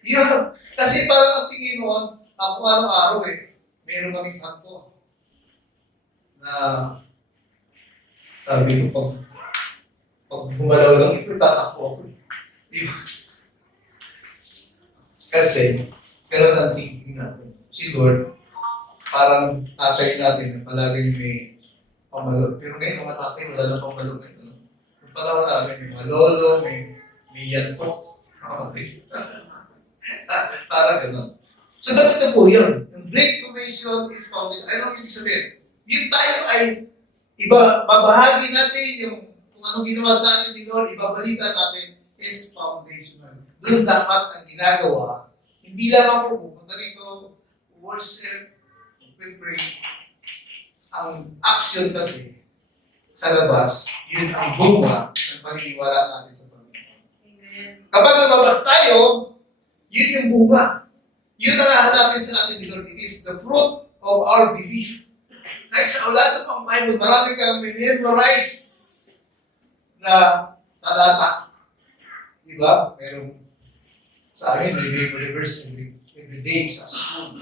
Yeah. Kasi parang ang tingin mo, ako anong araw eh, meron kaming santo. Na sabi ko, pag bumalaw lang ito, tatakbo ako eh. Diba? Kasi, gano'n ang tingin natin. Si Lord, parang tatay natin na palaging may pamalog. Pero ngayon, mga tatay, wala na pamalog na ito. Yung panahon namin, may mga lolo, may yantok. Okay. Parang gano'n. So, ganito po yun. Yung Great Commission is foundation. Ano yung ibig sabihin? Yung tayo ay babahagi natin yung kung anong ginawa sa atin ni Lord, ibabalita natin is foundational. Doon dapat ang ginagawa. Hindi lamang po pupunta rito, worship, pray. Ang action kasi sa labas, yun ang bunga ng paniniwala natin sa Panginoon. Kapag lumabas tayo, yun yung bunga. Yun ang hahanapin sa atin ni Lord. It is the fruit of our belief. Kahit sa ulado pang Bible, marami kang memorize na talata. Diba? Pero sa akin, may memory verse every day sa school.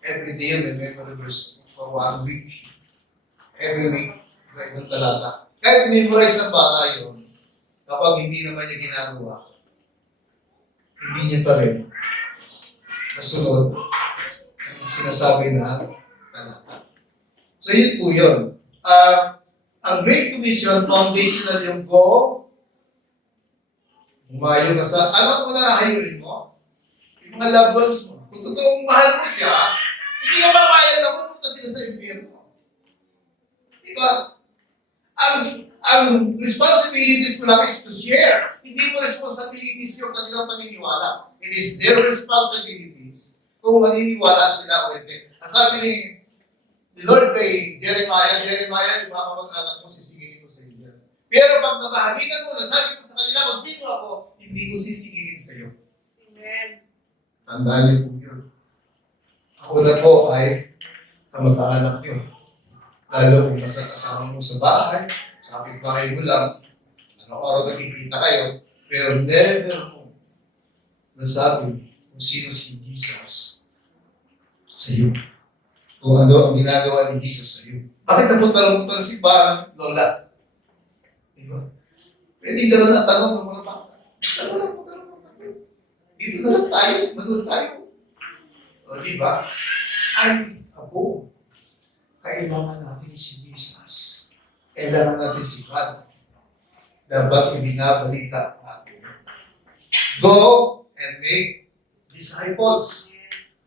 Every day may memory verse for 1 week. Every week, iba-ibang talata. Kahit memorize ng bata yun, kapag hindi naman niya ginagawa, hindi niya pa rin nasunod ang sinasabi na talata. So yun po yun. Ang Great Commission, foundational yung go, umayo ka sa, ano ang unahayuin mo? Yung mga loved ones mo. Kung totoong mahal mo siya, hindi ka papayag na pumunta sila sa impyerno. Diba? Ang responsibilities mo lang is to share. Hindi mo responsibilities yung kanilang paniniwala. It is their responsibilities kung maniniwala sila o hindi. Ang sabi ni Lord kay Jeremiah, yung mga kamag-anak mo, sisigilin ko sa iyo. Pero pag nabahaginan mo, nasabi ko sa kanila kung sino ako, hindi ko sisigilin sa iyo. Amen. Tandaan niyo po yun. Ako na po ay kamag-anak niyo. Lalo kung nasa kasama mo sa bahay, kapit-bahay mo lang, araw-araw nakikita kayo, pero never mo nasabi kung sino si Jesus sa iyo. Kung ano ang ginagawa ni Jesus sa iyo. Bakit napunta si Bahan, Lola? Diba? Pwede gano'n ang tanong ng mga bata. Tanong. Dito na lang tayo, manood tayo. O diba? Ay, Apo, kailangan natin si Jesus. Kailangan natin si God. Dapat ibinabalita natin. Go and make disciples.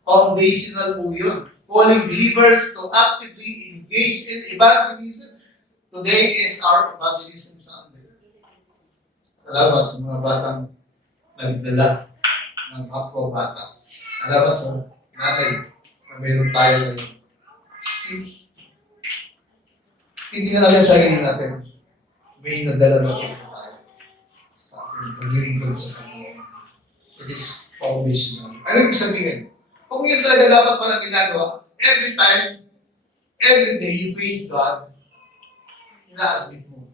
Foundational po yun. Calling believers to actively engage in evangelism. Today is our evangelism Sunday. Salamat sa mga batang nagdala ng Aqua Bata. Salamat sa nanay na mayroon tayo ngayon. Tingnan natin sa sarili natin. May nadala na po tayo sa ating paglilingkod sa Kanya. It is foundational. Ano yung sabihin? Kung yun talaga dapat palang ginagawa, every time, every day you face God, ina-admit mo.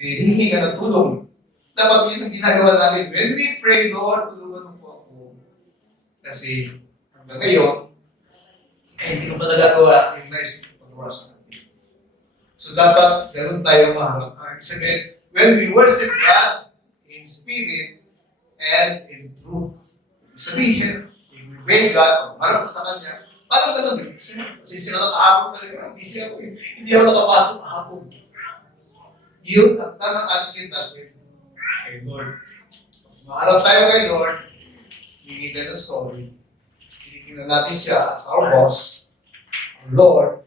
Hihingi ka ng tulong. Dapat yun ang ginagawa natin. When we pray, Lord, tulungan mo po ako. Kasi hanggang ngayon, hindi ko pa nagagawa yung nice pagawa sa atin. So dapat ganun tayo maharap. Ibig sabihin, when we worship God in spirit and in truth. Ibig sabihin, if we obey God, pag sa Kanya, parang ganun. Kasi siya ka kahapon talaga. Busy ako eh. Hindi ako nakapasok kahapon. Yun ang tamang attitude natin kay Lord. Maharap tayo kay Lord, hindi tayo ng sorry. Tingnan natin siya as our boss. Lord,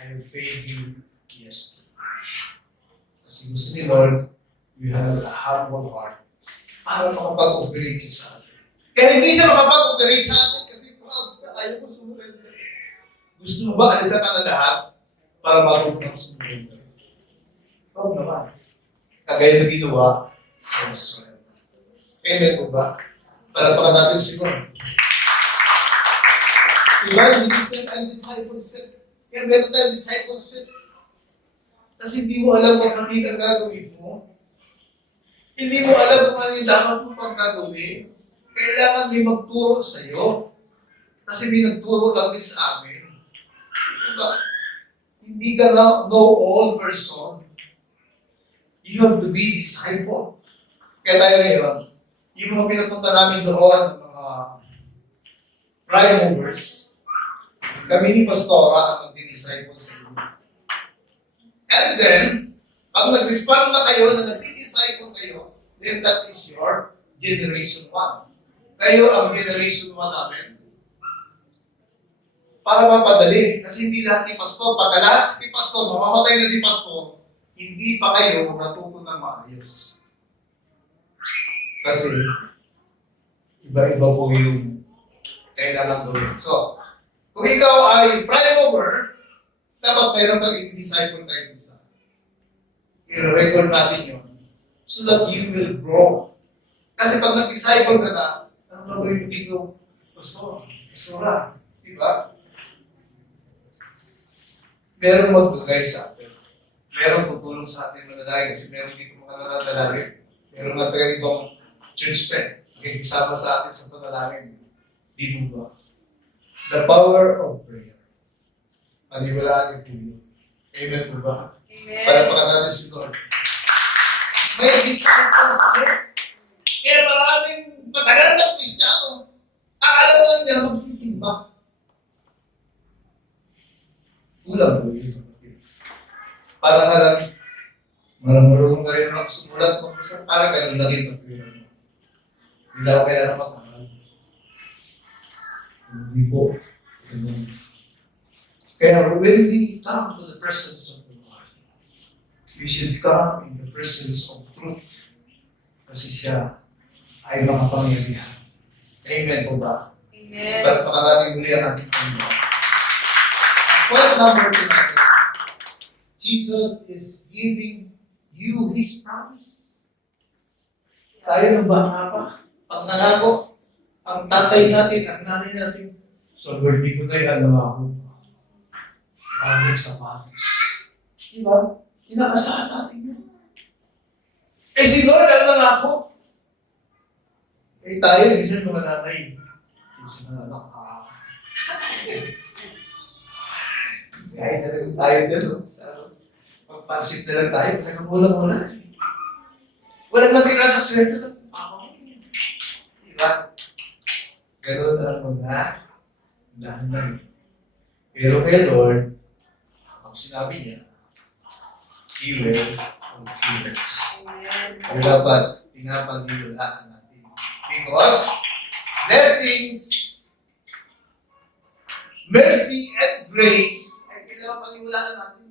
I have paid you yesterday. Kasi gusto ni Lord, you have a humble heart para makapag-operate siya sa atin. Kaya hindi siya makapag-operate sa atin kasi proud ka, ayaw mo sumunod. Gusto mo ba alisan ka na lahat para marunong sumunod? Proud naman. Kagaya na ginawa sa Israel. Amen po ba? Para natin siguro. Evangelism and discipleship. Kaya meron tayong discipleship. Kasi hindi mo alam kung bakit ang gagawin mo. Hindi mo alam kung ano yung dapat mo pang gagawin. Kailangan may magturo sa'yo. Kasi may nagturo lang din sa amin. Diba? Hindi ka na know-all person. You have to be disciple. Kaya tayo ngayon, yung mga pinapunta namin doon, mga prime movers, kami ni Pastora ang magdi-disciple sa inyo. And then, pag nag-respond na kayo na nagdi-disciple kayo, then that is your generation 1. Kayo ang generation 1 namin. Para mapadali. Kasi hindi lahat ni Pastor. Pagka lahat si Pastor, mamamatay na si Pastor, hindi pa kayo natuto ng maayos. Kasi, iba-iba po yung kailangan gawin. So, kung ikaw ay prime mover, dapat mayroon kang i-disciple kayo isa. I-record natin yun so that you will grow Kasi pag nag-disciple ka na, ano gagawin mo dito? Pastor, pastora, di ba? Merong magbigay sa atin. Merong tutulong sa atin manalangin kasi meron dito mga nananalangin. Meron na tayo ibang church pa nakikisama sa atin sa panalangin. Di mo ba? The power of prayer. Paniwalaan niyo po yun. Amen po ba? Amen. Palapakan natin si Lord. May disciples siya. Kaya maraming matagal na Kristiyano. Alam mo niya magsisimba. Kulang po yun. Parang alam, marunong na rin ako sumulat magbasa. Parang ganun na rin ang pera mo. Hindi ako kailangan mag-aral. Hindi po. Ganun. Kaya when we come to the presence of the Lord, we should come in the presence of truth. Kasi siya ay makapangyarihan. Amen po ba? Amen. But baka natin muli ang ating Panginoon. Point number 2 natin. Jesus is giving you His promise. Tayo nang bata pa. Pag nangako, ang tatay natin, ang nanay natin, sa birthday ko tayo, ang nangako. Bagong sapatos. Diba? Inaasahan natin yun. Eh si Lord ang nangako. Eh tayo, minsan mga nanay, minsan mga anak, kaya na lang tayo dyan, no? Magpansit na lang tayo, talagang wala. Walang natira sa sweldo ng papa mo. Diba? Ganun ang mga nanay. Pero kay Lord, ang sinabi niya, He will fulfill it. Kaya dapat pinapaniwalaan natin. Because blessings, mercy, and grace ay kailangan paniwalaan natin.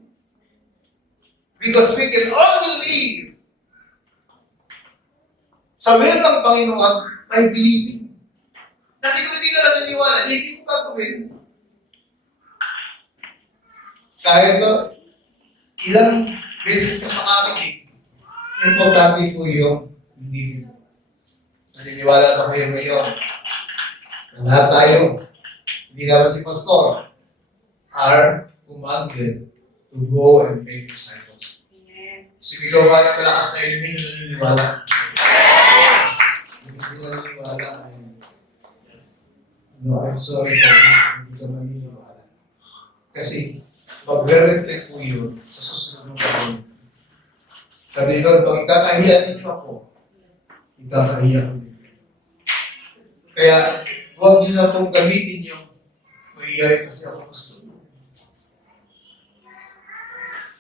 Because we can only live sa will ng Panginoon by believing. Kasi kung hindi ka naniniwala, hindi mo gagawin. Kahit ilang beses ka makarinig, importante po yung believing. Naniniwala ba kayo ngayon? Lahat tayo, hindi naman si Pastor, are commanded to go and make disciples. Sumigaw ka ng malakas na ilmin yung naniniwala. Hindi ka naniniwala. No, I'm sorry po, hindi ka maniniwala. Kasi, magre-reflect po yun sa susunod ng panahon. Sabi doon, pag ikakahiya ninyo ako, ikakahiya ko din. Kaya, huwag nyo na pong gamitin yung mahihayin kasi ako gusto.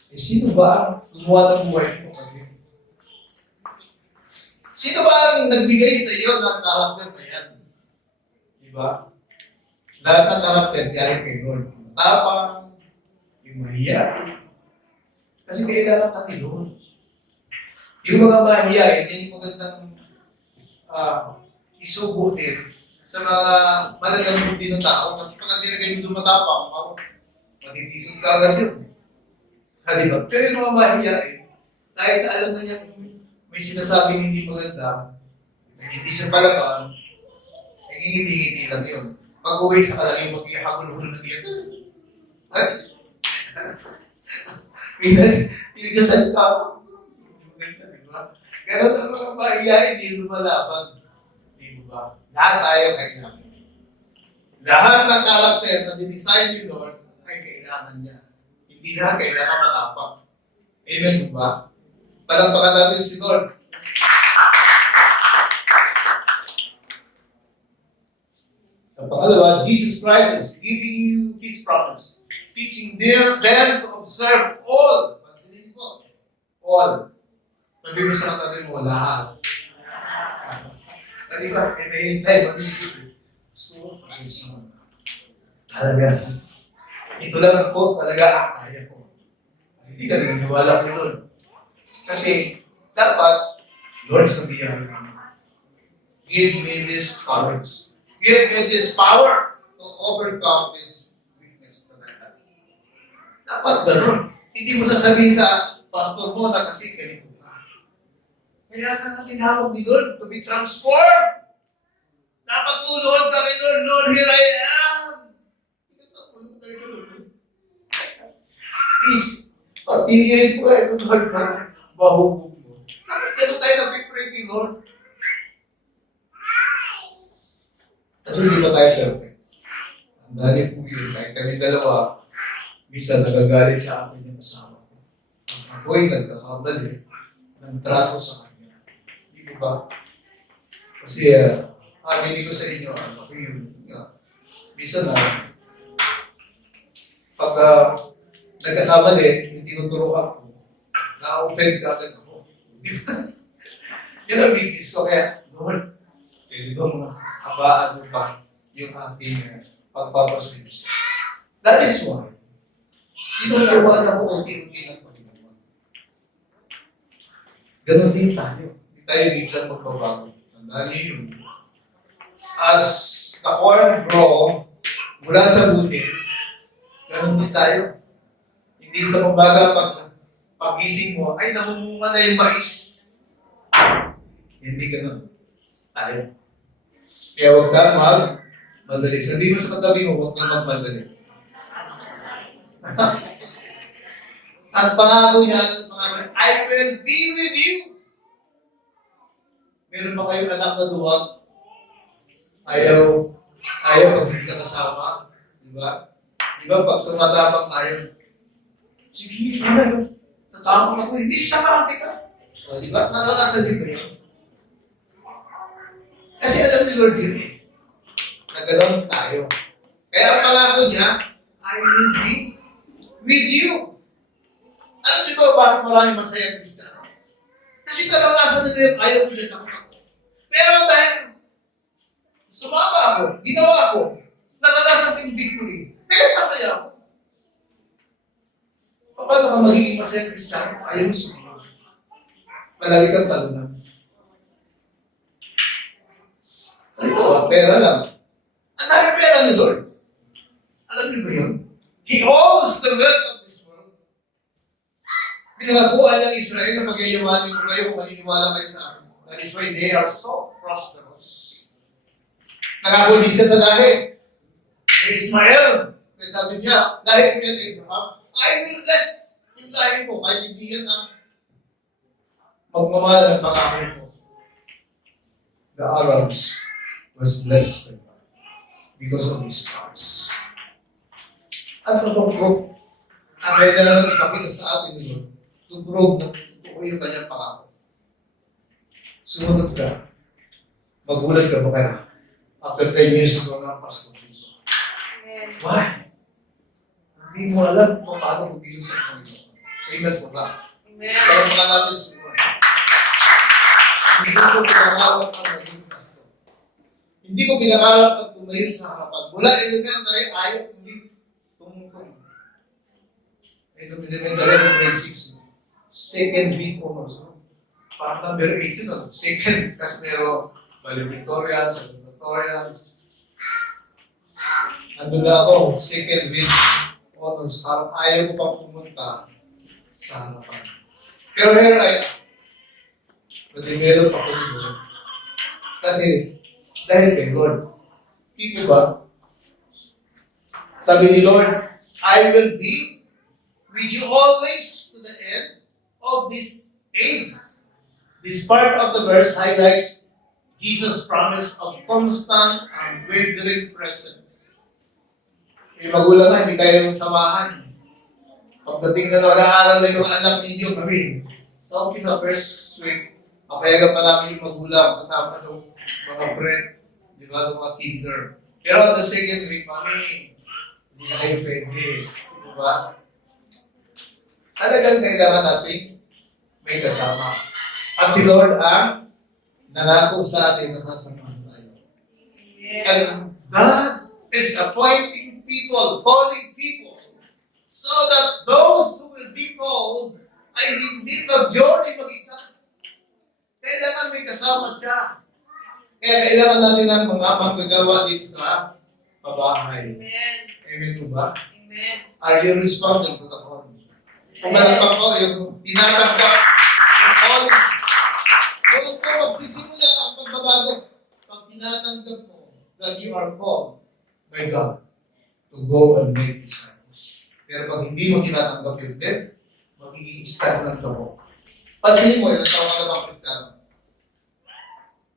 Eh, sino ba ang gumawa ng buhay mo? Sino ba ang nagbigay sa iyo ng karakter na yan? Diba? Lahat ng karakter galing kay Lord. Matapang, yung mahihayin. Kasi kailangan ka ni Lord. Yung mga mahihayin, yan yung magandang isubutin sa mga malalamig din ng tao. Kasi pag nilagay mo doon matapang, matitisod ka agad yun. Diba? Pero yung mga mahihayin, kahit alam na niya may sinasabing hindi maganda, hindi siya palaban, nagigiti-giti lang yun. Pag-uwi sa kalang yung mag-ihagulhul na yan. Ay! Pinigasan ka ako. Hindi maganda, diba? Ganun ang mga mahihayin, hindi lumalaban. Di ba? Lahat tayo kailangan. Lahat ng karakter na dinesign ni Lord ay kailangan niya. Hindi na kailangan matapang. Amen po ba? Palampakan natin si Lord. Sa pangalawa, Jesus Christ is giving you His promise. Teaching them to observe all. Pansinin po. All. Sabi mo sa katabi mo, lahat. Di ba? May tayo, mamigil. Gusto ko, pasensya mo. Talaga. Ito lang po talaga ang kaya ko. Hindi ka naniniwala ko doon. Kasi, dapat, Lord, sabihan mo. Give me this courage. Give me this power to overcome this weakness na I have. Dapat ganun. Hindi mo sasabihin sa pastor mo na kasi ganito ka. Kaya ka nga tinawag ni Lord to be transformed. Dapat tuluhan ka kay Lord, Lord, here I am. Please, patingin ko ito, Lord, para mahubog mo. Bakit ganun tayo nag-pray kay Lord? Kasi hindi pa tayo perfect. Ang dali po yun, kahit kami dalawa, minsan nagagalit sa akin yung asawa ko. Ang ako'y nagkakamali ng trato sa kanya. Hindi ko ba? Kasi, aminin ko sa inyo, ako yun, minsan pag nagkakamali, yung tinuturuan ko, na-offend ka agad ako. Di ba? Yun ang weakness ko. Kaya, Lord, pwede ba mga habaan mo pa yung ating pagpapasensya? That is why, tinuturuan ako unti-unti ng Panginoon. Ganon din tayo. Hindi tayo biglang magbabago. Tandaan niyo yun. As the corn grow mula sa butil, ganon din tayo. Hindi sa kumbaga pag-gising mo, ay namumunga na yung mais. Hindi ganon. Tayo. Kaya huwag kang magmadali. Sabi mo sa katabi mo, huwag kang magmadali. Ang pangako niya, I will be with you. Meron ba kayong anak na duwag? Ayaw pag hindi ka kasama. Di ba? Di ba pag tumatapang tayo, sige, tatapang ako, hindi sama kita. O, di ba? Naranasan niyo ba yun? Kasi alam ni Lord yun eh. Naganoon tayo. Kaya ang pangako niya, I will be with you. Alam niyo ba bakit maraming masaya ang Kristiyano? Kasi naranasan nila yung ayaw ko dyan ako. Pero dahil sumama ako, ginawa ko, naranasan ko yung victory, kaya masaya ako. Paano ka magiging masaya ang Kristiyano? Ayaw mo sumama. Malari kang talunan. Halimbawa, pera lang. Ang dami pera ni Lord. Alam niyo ba yun? He owns the wealth of this world. Pinagabuhan ng Israel na pagyayamanin ko kayo kung maniniwala kayo sa akin. That is why they are so prosperous. Nangako din siya sa lahi. Ni Ismael, sabi niya, lahi niya ni Abraham, I will bless yung lahi mo, kahit hindi yan ang magmamahal ng pangako mo. The Arabs was blessed by God because of his promise. At mapagkop, ang kailangan ipakita sa atin ni Lord, to prove na totoo yung kanyang pangako. Sumunod ka, magulat ka ba kaya? After 10 years ago ng pastor. Why? Hindi mo alam kung paano magbilang sa Panginoon. Amen po ba? Kaya mga natin siya. Hindi ko pinangarap ang maging pastor. Hindi ko pinangarap ang tumayo sa harapan. Mula elementary, ayaw hindi tumutong. Elementary ng grade 6. Second week honors. Parang number 8 yun. Second, kasi meron valedictorian, salutatorian. Andun na ako, second week honors. Parang ayaw ko pang pumunta sa harapan. Pero here I am. Na-develop ako ni Lord. Kasi, dahil kay Lord. Dito ba? Sabi ni Lord, I will be with you always to the end of this age. This part of the verse highlights Jesus' promise of constant and unwavering presence. Yung magulang na, hindi kayo samahan. Pagdating na mag-aaral na yung anak ninyo, kami. So, sa first week, mapayagan pa namin yung magulang kasama ng mga friend, di ba, ng mga kinder. Pero on the second week, mami, hindi na kayo pwede. Di ba? Talagang kailangan natin may kasama. At si Lord ang nangako sa atin na sasamahan tayo. And God is appointing people, calling people, so that those who will be called ay hindi mag-journey mag-isa. Kailangan may kasama siya. Kaya kailangan natin ng mga manggagawa dito sa pabahay. Amen. Amen po ba? Amen. Are you responding to the calling? Kung malapag ko, yung tinatanggap, yung calling, Doon ko magsisimula ang pagbabago. Pag tinatanggap mo that you are called by God to go and make disciples. Pero pag hindi mo tinatanggap yun, then magiging stagnant ka mo. Pansinin mo, ilang taon ka na bang Kristiyano?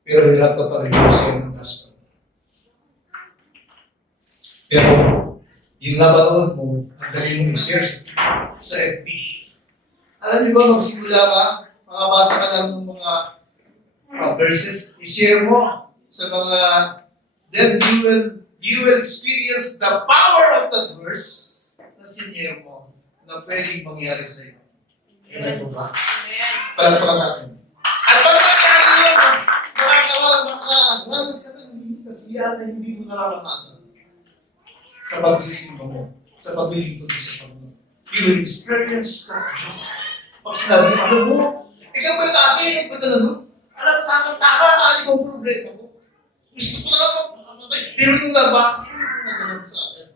Pero hirap ka pa rin i-share ng gospel. Pero yung napanood mo, ang dali mong i-share sa FB. Alam niyo ba, magsimula ka, makabasa ka lang ng mga verses, i-share mo sa mga, then you will experience the power of that verse na sinyer mo na pwedeng mangyari sa iyo. Amen po ba? Palagpakan natin. At pag nangyari yun, makakaranas ka ng kasiyahan na hindi mo nararanasan sa pagsisimba mo, sa paglilingkod mo sa Panginoon. You will experience that. Pag sinabi, alam mo, ikaw ba yung ate, nagpadala mo? Alam mo, tama, ano yung problema ko? Gusto ko na magpamatay. Pero yung labas, nagdala mo sa akin.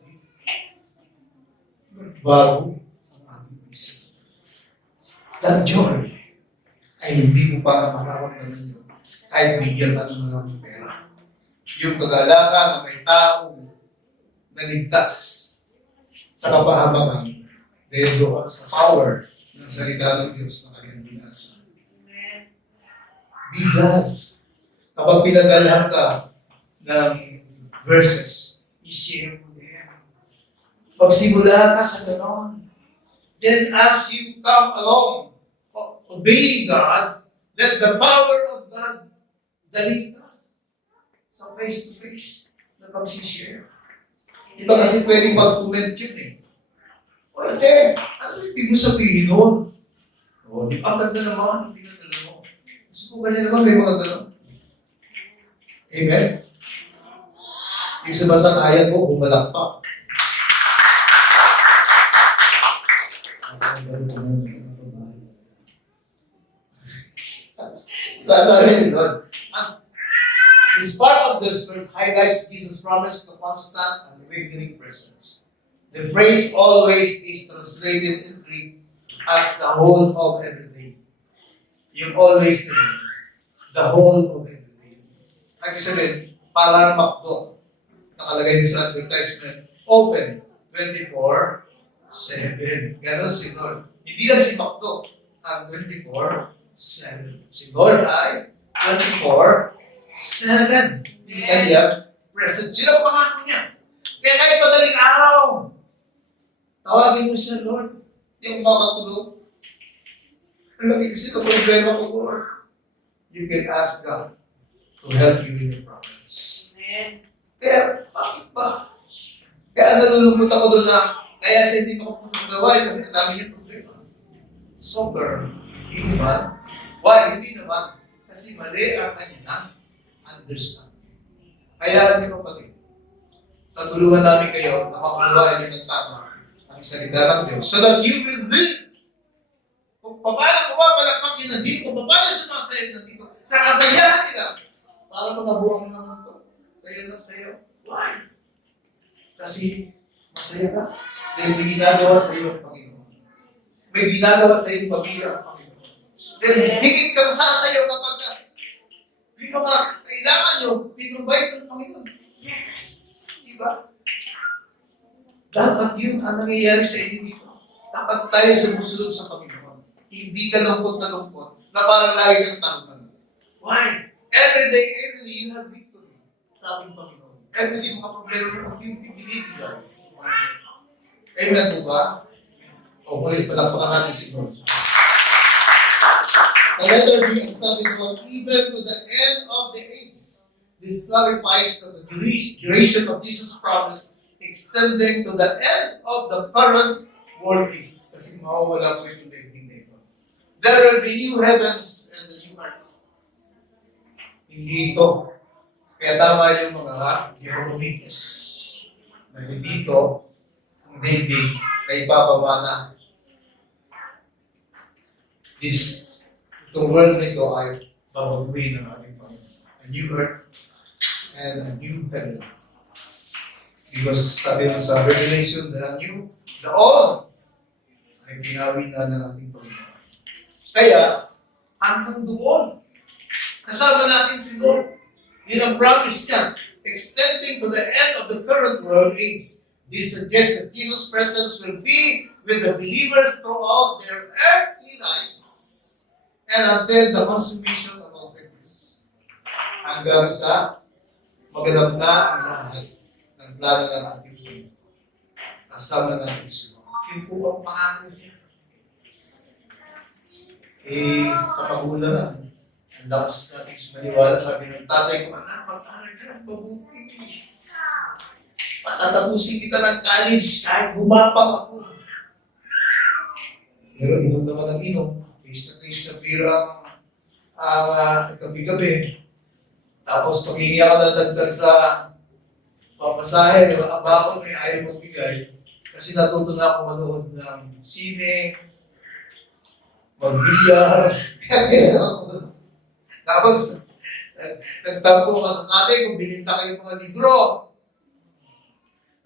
Nagbago ang aking isip. That joy ay hindi mo para mararamdaman yun kahit bigyan ka ng maraming pera. Yung kagalakan na may taong naligtas sa kapahabagan dahil doon sa power ng salita ng Diyos na kanyang binasa. Be glad. Kapag pinadalhan ka ng verses, i-share mo din. Magsimula ka sa ganon. Then as you come along, obeying God, let the power of God dali ka sa face-to-face na pag-share. Di ba kasi pwedeng mag-comment yun eh. O, ano yung ibig mo sabihin nun? O, di ba ang ganda naman ang pinadala mo? Subukan niya naman, may mga gano'n. Amen? Yung sa basang ayat ko, bumalakpak. Sabi ni Lord, this part of this verse highlights Jesus' promise to constant and awakening presence. The phrase always is translated in Greek as the whole of every day. Yung always din, the whole of every day. Ibig sabihin, parang McDo. Nakalagay din sa advertisement, open 24/7. Ganon si Lord. Hindi lang si McDo, ang 24/7. Si Lord ay 24/7. Yung kanya present. Yun ang pangako niya. Kaya kahit madaling araw, tawagin mo siya, Lord. Hindi mo makatulog. Ang laki kasi ng problema ko, Lord. You can ask God to help you in your problems. Kaya, bakit ba? Kaya nalulungkot ako doon na, kaya siya hindi makapunta sa gawain kasi ang dami niya problema. Sober, human. Why? Hindi naman. Kasi mali ang kanyang understanding. Kaya, hindi kapatid, natulungan namin kayo na makulawaan niyo ng tama ang salita ng Diyos so that you will live. Kung paano pumapalakpak yun nandito, kung paano sumasayag nandito, sa kasayahan nila, para mga buwang naman to. Kayo lang sa'yo. Why? Kasi masaya ka. Dahil may ginagawa sa iyo ang Panginoon. May ginagawa sa iyo pamilya ang Panginoon. Then, higit kang sasayaw kapag yung mga kailangan nyo, pinrovide ng Panginoon. Yes! Diba? Dapat yun ang nangyayari sa inyo dito. Dapat tayo sumusunod sa Panginoon. Hindi ka lungkot na parang lagi kang tanong. Why? Every day you have victory. Sa ating Panginoon. Every day makaproblema mo ang binibigay. Amen po ba? O ulit, palakpakan natin si God. The letter B, ang sabi ko, even to the end of the age. This clarifies that the duration of Jesus' promise extending to the end of the current world age. Kasi mawawala po itong daigdig na ito. There will be new heavens and the new earth. Hindi ito. Kaya tama yung mga Jehovah's Witness na hindi ito ang daigdig na ipapamana. Itong world na ito ay babaguhin ng ating Panginoon. A new earth and a new heaven. Because sabi ng sa Revelation, the old ay ginawin na ng ating Panginoon. Kaya, hanggang doon, Kasama natin si Lord. Yun ang promise niya. Extending to the end of the current world age. This suggests that Jesus' presence will be with the believers throughout their earthly lives and until the consummation of all things. Hanggang sa maganap na ang lahat ng plano ng ating Panginoon. Kasama natin si Lord. Yun po ang pangako niya. Sa magulang, ang lakas natin sa maniwala, sabi ng tatay ko, anak, mag-aral ka ng mabuti. Patatapusin kita ng college kahit bumapang ako. Pero inom naman ang inom. Case na beer ang gabi-gabi. Tapos paghingi ako ng dagdag sa papasahe, baon ay ayaw magbigay. Kasi natuto na ako manood ng sine, magbilyar. Tapos, nagtampo ka sa tatay kung bininta kayo mga libro.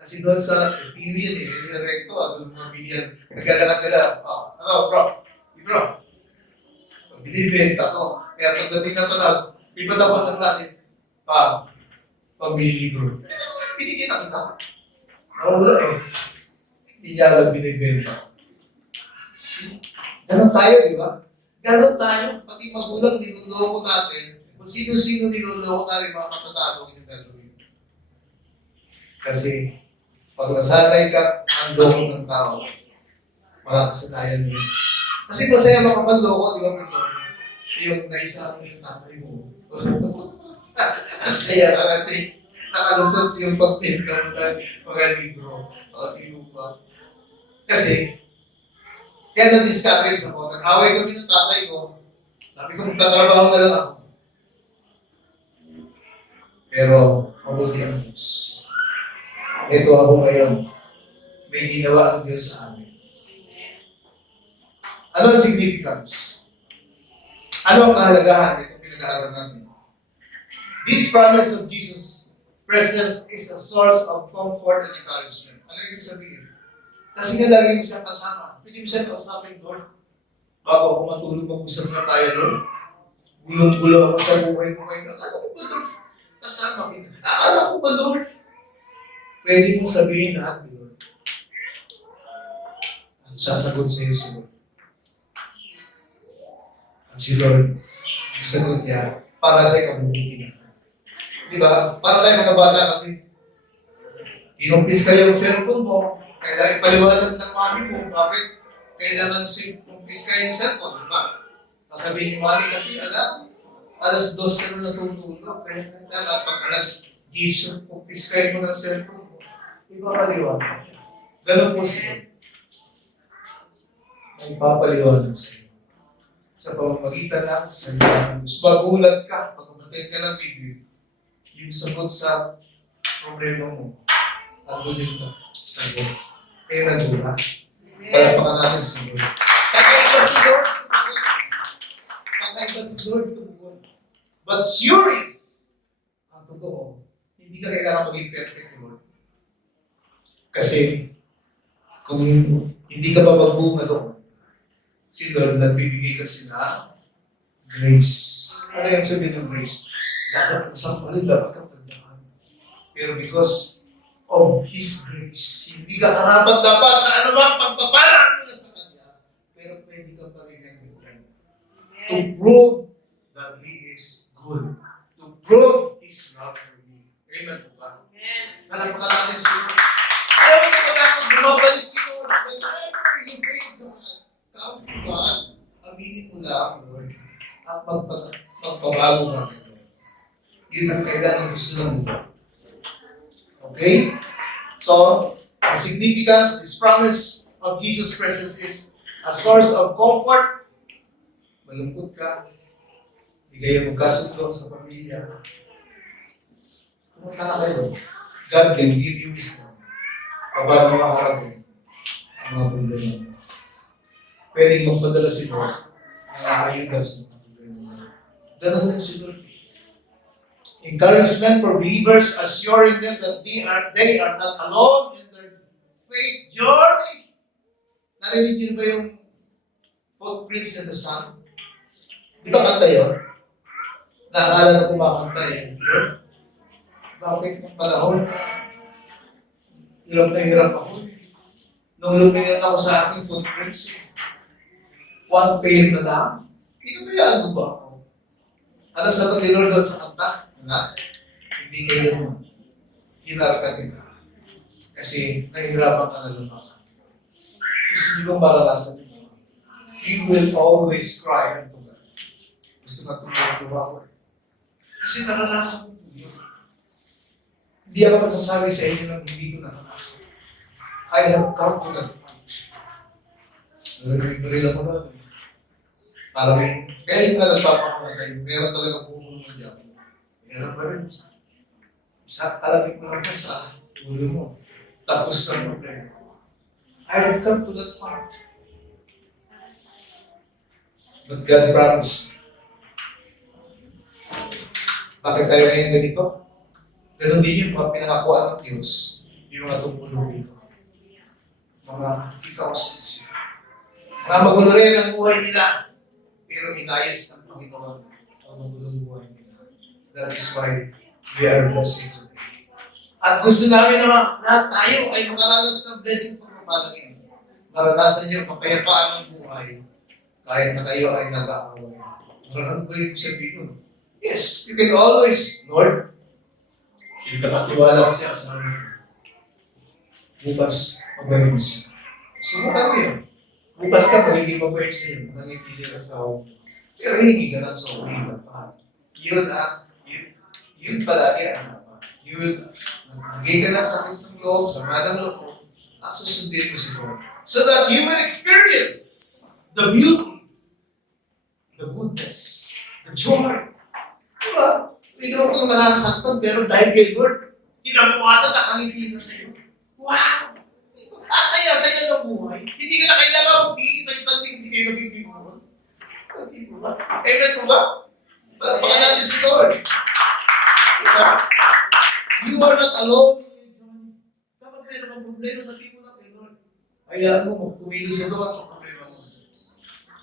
Kasi doon sa PUN, recto, doon mga bilyan, naglalakad nila. Bro? Libro. Binibenta to. Kaya pagdating na pala, di pa tapos sa klase, pambili libro. Binigyan kita. Wala eh. Hindi niya alam binibenta. Ganon tayo, di ba? Ganon tayo. Pati magulang, niloloko natin. Kung sino-sino niloloko natin, mga katatalo yung gagawin. Kasi, pag nasanay ka, ang loko ng tao, makakasanayan mo. Kasi masaya makapanloko, di ba, Pedro? Yung naisa mo yung tatay mo. Masaya ka kasi nakalusot yung pagpinta mo ng mga libro. O, di ba? Kasi, kaya na-discourage ako. Nag-away kami ng tatay ko. Sabi ko, magtatrabaho na lang ako. Pero, mabuti ang Diyos. Ito ako ngayon. May ginawa ang Diyos sa amin. Ano ang significance? Ano ang kahalagahan itong pinag-aaral natin? This promise of Jesus' presence is a source of comfort and encouragement. Ano yung sabihin? Kasi nga lagi mo siyang kasama. Pwede mo siya kausapin, Lord. Bago ako matulog, mag-usap na tayo, Lord. Gulong-gulo ako sa buhay ko ngayon. Akala ko ba, Lord? Kasama kita. Akala ko ba, Lord? Pwede mong sabihin lahat, Lord. At sasagot sa iyo si Lord. At si Lord, ang sagot niya, para sa ikabubuti niya. Di ba? Para tayo mga bata kasi, inumpis ka yung cellphone mo, kailangan ipaliwanag ng mami mo, bakit kailangan umpis ka yung cellphone, di ba? Sasabihin ni mami kasi, alas 2 ka na natutulog, kaya kailangan pag alas 10, umpis kayo mo ng cellphone mo. Di ba paliwanag? Ganun po siya. May papaliwanag sa iyo. Sa pamamagitan ng salita ng Diyos. Magulat ka, pag umatid ka ng video, yung sagot sa problema mo, andun yung sagot. Kaya nagulat. Palapakan natin sa Lord. Kakaiba si Lord. Kakaiba si Lord tumugon. But sure is, ang totoo, hindi ka kailangan maging perfect, Lord. Kasi, kung hindi ka pa magbunga doon, si Lord nagbibigay kasi na grace. Ano yung sabihin ng grace? Dapat ang sampalin, dapat ang tandaan. Pero because of His grace, hindi ka karapat-dapat sa anumang pagpapalaan mo na sa Kanya, pero pwede ka pa rin nagbitin. To prove that He is good. To prove His love for you. Amen po ba? Nalapakan natin si Lord. Ayaw mo na matapos bumabalik yun. Whenever you pray God, come to God, aminin mo lang, Lord, at magpabago ka, Lord. Yun ang kailangan gusto ng Lord. Okay? So, the significance, this promise of Jesus' presence is a source of comfort. Malungkot ka, hindi kayo magkasundo sa pamilya. Pumunta na kayo. God can give you wisdom. Paano makaharapin ang mga problema mo. Pwedeng magpadala si Lord ng ayuda sa mga problema mo. Ganun din si Lord. Encouragement for believers, assuring them that they are not alone in their faith journey. Narinig niyo ba yung footprints in the sun? Di ba kanta yun? Naalala na kumakanta eh. Lord, bakit ng panahon? Hirap na hirap ako eh. Nung lumingat ako sa aking footprints eh. One pain na lang. Pinabayaan mo ba ako? Ano sagot ni Lord doon sa kanta? Hindi kayo naman. Hinarga kita. Kasi nahihirapan ka na lumakan. Gusto niyo bang maranasan ito? You will always cry unto God. Gusto ka tumutuwa ko eh. Kasi naranasan ko po yun. Hindi ako magsasabi sa inyo ng hindi ko naranasan. I have come to that point. Nag-real ako na eh. Parang, kaya yung na nagpapakama sa inyo, meron talaga pupunong na diyan. Meron pa rin. Isa, alamig mo lang pa sa ulo mo. Tapos na problema. I have come to that point. But God promised. Bakit tayo ngayon ganito? Ganon din yung mga pinangakuan ng Diyos, yung mga tumulong dito. Mga ikawas sila. Mga magulo rin ang buhay nila, pero inayos ng Panginoon ang magulong buhay nila. That is why we are blessed today. At gusto namin naman, lahat tayo ay makaranas ng blessing ng kapalagin. Maranasan niyo ang kapayapaan ng buhay kahit na kayo ay nag-aaway. Ano ba yung sabihin nun? Yes, you can always, Lord, yung nakatiwala ko siya sa amin. Bukas, mabait mo siya. Subukan mo yun. Bukas ka, magiging mabait siya yun. Nangipili ka sa ako. Pero hindi ka na sa uwi. Yun palagi ang dapat. Yun, nagiging ka na sa sakit ng loob, sa madang loob, at susundin mo si Lord. So that you will experience the beauty, the goodness, the joy. Diba? Hindi naman kung nakakasaktan, pero dahil kay Lord, kinabukasan, nakangiti na sa'yo. Wow! Asaya-saya ng buhay. Hindi ka na kailangan mag-iis sa isang hindi kayo nagbibibuhan. Hindi po ba? Amen po ba? Baka natin si Lord. Diba? You are not alone. Dapat meron kang problema sa people na kay Lord. Hayaan mo, magpumilo sa Lord sa problema mo.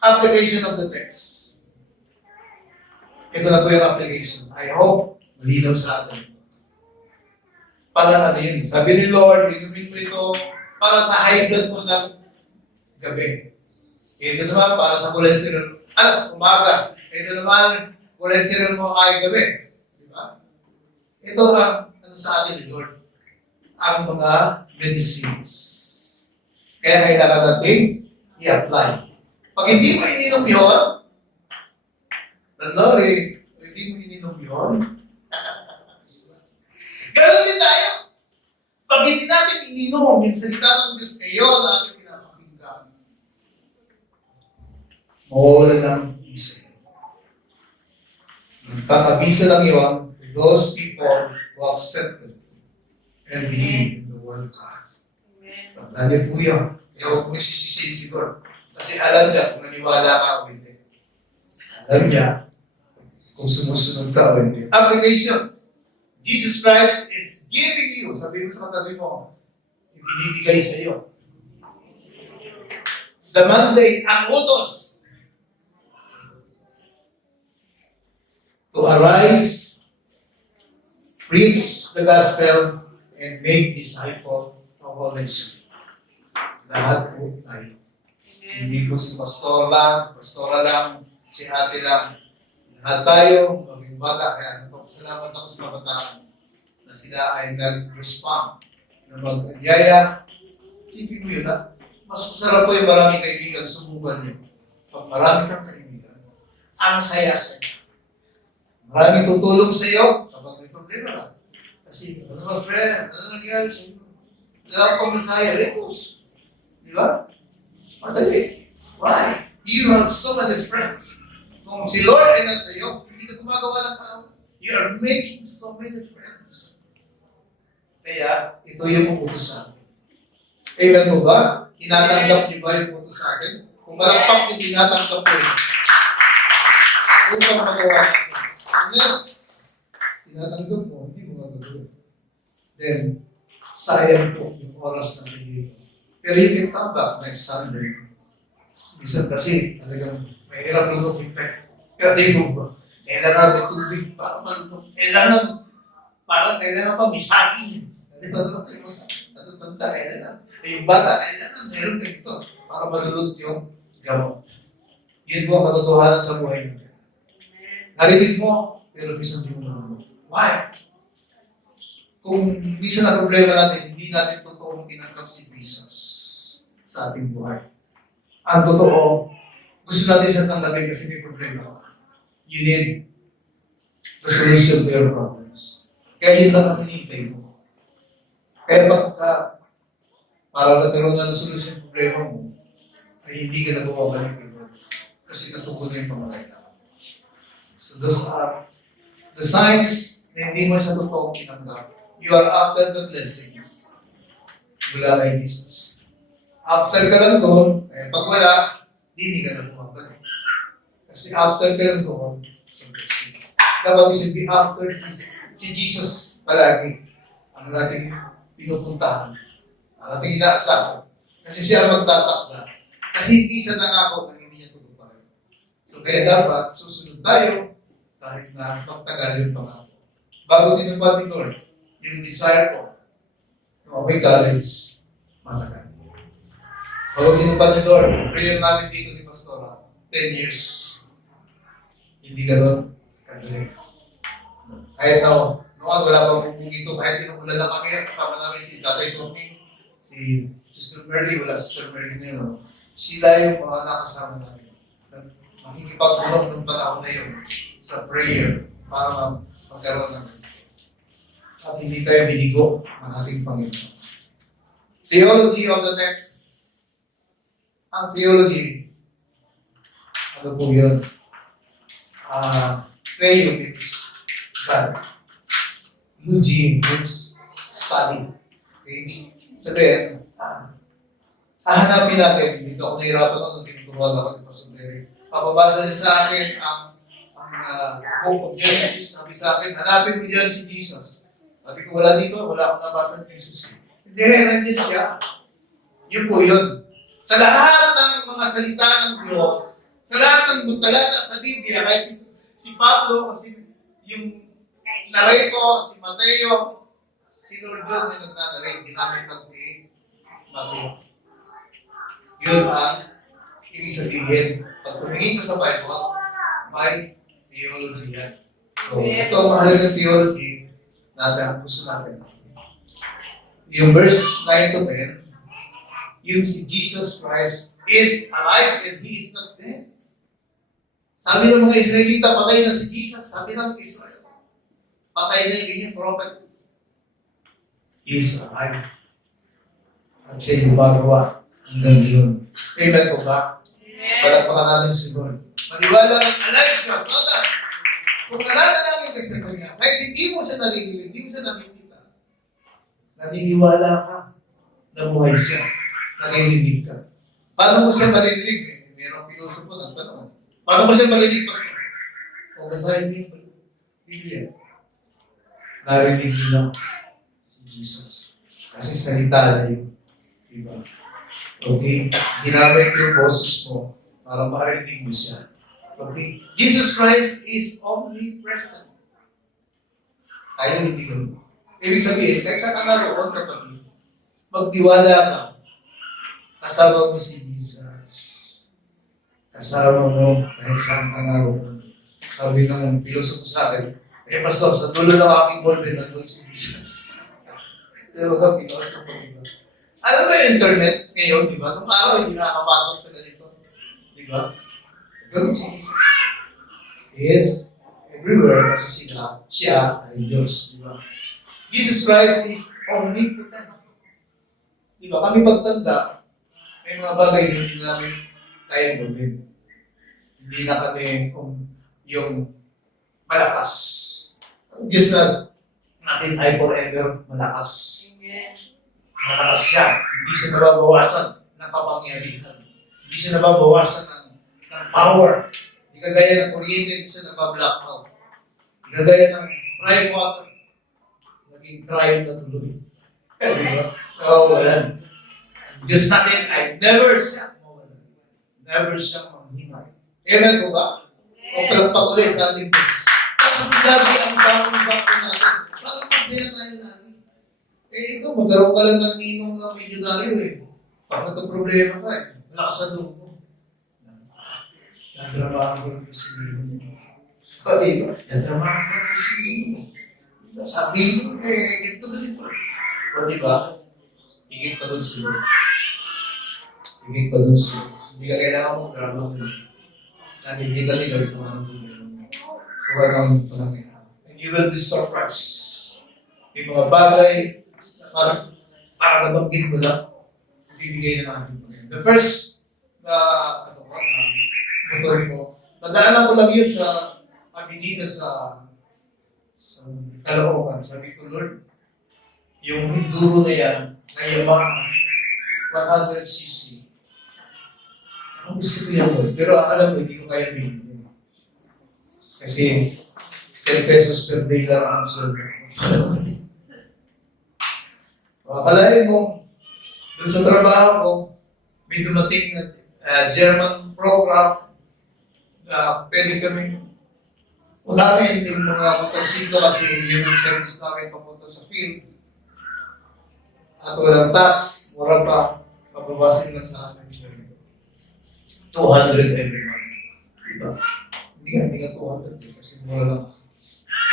Application of the text. Ito na po yung application. I hope malinaw sa atin ito. Para ano yun? Sabi ni Lord, inumin mo ito para sa high blood mo ng gabi. Ito naman para sa cholesterol. Umaga. Ito naman, cholesterol mo ay gabi. Di ba? Ito ang sa atin ni Lord. Ang mga medicines. Kaya kailangan natin i-apply. Pag hindi mo ininom yun, Lord, hindi mo ininom yun. Ganun din tayo. Pag hindi natin ininom yung salita ng Diyos ngayon na ating pinapakinggan, mawawala ng isa. Nagkakabisa lang yun to those people who accepted and believe in the Word of God. Tandaan niyo po yun. Kaya huwag mo sisisihin si Lord. Kasi alam niya kung naniwala ka o hindi. Alam niya kung sumusunod ka o hindi. Application. Jesus Christ is giving you, sabihin mo sa katabi mo, ibinibigay sa iyo. The mandate, ang utos, to arise, preach the gospel, and make disciple of all nations. Lahat po tayo. Hindi po si pastora lang, si ate lang. Lahat tayo, maging bata. Kaya salamat ako sa mga tao na sila ay nag-respond na mag-anyaya. Sipin mo yun ha? Mas masarap po yung maraming kaibigan, subukan nyo. Pag marami kang kaibigan, ang saya-saya. Maraming tutulong sa iyo kapag may problema ka. Kasi, ano ba friend? Ano nangyari sa iyo? Wala kang pamasaya, lepos. Di ba? Madali. Why? You have so many friends. Kung si Lord ay nasa iyo, hindi ka gumagawa ng tao. You are making so many friends. Kaya, ito yung utos sa atin. Amen mo ba? Tinatanggap niyo ba yung utos sa atin? Kung malakpak niyo, tinatanggap mo yun. Upang magawa natin. Unless, tinatanggap mo, hindi mo gagawin. Then, sayang po yung oras natin dito. Pero you can come back next Sunday. Minsan kasi, talagang mahirap lulukin pa eh. Kaya di mo ba? Kailangan may tubig para malunok. Kailangan pa may saging. Di ba? Natutanda, kailangan. Yung bata, kailangan meron ganito para malulot yung gamot. Yun po ang katotohanan sa buhay natin. Narinig mo, pero minsan di mo malulot. Why? Kung minsan na problema natin, hindi natin totoong tinanggap si Jesus sa ating buhay. Ang totoo, gusto natin siya tanggapin kasi may problema ka. You need the solution to your problems. Kaya yun lang ang hinihintay mo. Kaya para nagkaroon na ng solusyon yung problema mo, ay hindi ka na bumabalik kay Lord. Kasi natugon na yung pangangailangan. So those are the signs na hindi mo siya totoong tinanggap. You are after the blessings. Wala kay Jesus. After ka lang doon, pag wala, hindi ka na bumabalik. Kasi after ka lang doon, sa blessings. Dapat you should be after Jesus. Si Jesus palagi ang ating pinupuntahan. Ang ating inaasahan. Kasi siya ang magtatakda. Kasi hindi siya nangako na hindi niya tutuparin. So kaya dapat susunod tayo kahit na magtagal yung pangako. Bago tinupad ni Lord, yung desire ko, nung ako'y college, matagal. Bago tinupad ni Lord, prayer namin dito ni Pastora, 10 years. Hindi gano'n, kagaling. Kahit noon, wala pang bubong ito, kahit inuulan na kami, kasama namin si Tatay Tommy, si Sister Merly, wala Sister Merly ngayon. Sila yung mga nakasama namin. Makikipagulong ng panahon na yun sa prayer para magkaroon ng at hindi tayo binigo ng ating Panginoon. Theology of the text. Ang theology, ano po yun? Theo means God. Logi means study. Okay? Sabihin, hahanapin natin, dito ako nahirapan ako nung tinuturuan ako ni Pastor Derek. Papabasa niya sa akin ang Book of Genesis. Sabi sa akin, hanapin mo dyan si Jesus. Sabi ko, wala dito, wala akong nabasa ni Jesus. Hindi, nandiyan siya. Yun po yun. Sa lahat ng mga salita ng Diyos, sa lahat ng talata sa Biblia, kahit si Pablo, kasi yung narrator, si Mateo, si Lord John yung nag-narrate, ginamit lang si Mateo. Yun ang ibig sabihin. Pag tumingin ka sa Bible, may theology yan. So, ito ang mahalagang theology na gusto natin. Yung verse 9 to 10, yung si Jesus Christ is alive and He is not dead. Sabi ng mga Israelita, patay na si Jesus. Sabi ng Israel, patay na yung inyong prophet. He is alive. At siya yung gumagawa hanggang yun. Amen po ba? Palagpakan natin si Lord. Maniwala ng alive siya. So that, kung nalaman namin kasi kanya, kahit hindi mo siya naririnig, hindi mo siya nakikita, naniniwala ka na buhay siya. Naririnig ka. Paano mo siya maririnig? Mayroong piloso po nagtanong. Paano mo siya maririnig, Pastor? O basahin mo yung Biblia. Narinig nila si Jesus. Kasi salita na yun. Diba? Okay? Ginamit yung boses mo para marinig mo siya. Okay? Jesus Christ is omnipresent. Tayo hindi ko. Ibig sabihin, kahit sa kanaroon kapatid, magtiwala ka. Kasama mo si Jesus. Kasama mo kahit saan ka naroon. Sabi ng pilosopo sa akin, Pastor, sa dulo ng aking ballpen, nandun si Jesus. Diba ka, pilosopo, diba? Ano ba yung internet ngayon, diba? Nung araw, hindi nakakapasok sa ganito. Diba? Ganun si Jesus. He is everywhere kasi siya ay Diyos, diba? Jesus Christ is omnipotent. Diba? Kami pagtanda, may mga bagay na hindi namin kaya gawin. Hindi na kami yung malakas. Diyos na natin ay forever malakas. Malakas siya. Hindi siya nababawasan ng kapangyarihan. Hindi siya nababawasan ng power. Hindi kagaya ng kuryente, hindi siya nabablock-out. Hindi kagaya ng prime water. Naging dry na tuloy. Diba? Nawawalan. Diyos natin ay never siya mawalan. Never siya manghimay. Amen po ba? O palagpak ulit sa ating Diyos. Tapos lagi ang bako natin. Parang masaya tayo lagi. Ito, magkaroon ka lang ng ninong na milyonaryo Pag nagka-problema ka malakas ang loob mo. Nadramahan ko lang ito si ninong. O diba? Nadramahan ko lang ito si ninong. Diba? Sabi mo, ganito. O diba? Higit pa doon sila. Higit pa doon sila. Hindi ka kailangan mo drama ko nakikita nila ito ang problema. Kung ano ang palangin. And you will be surprised. Yung mga bagay na parang nabanggit mo lang, bibigay ng ating Panginoon. The first motor ko, nadaanan ko lang yun sa Avenida sa Caloocan. Sabi ko, Lord, yung duro na yan, na Yamaha, 100cc. Ang gusto ko yan, Lord. Pero alam mo, hindi ko kaya bilhin. Kasi 10 pesos per day lang ang server. Akalain mo, dun sa trabaho ko, may dumating na German program na pwede kami unahin yung mga motorsito kasi yun ang service namin papunta sa field. At walang tax, mura pa, mababasin lang sa amin. 200 every month. Diba? Hindi nga 200 kasi mura lang.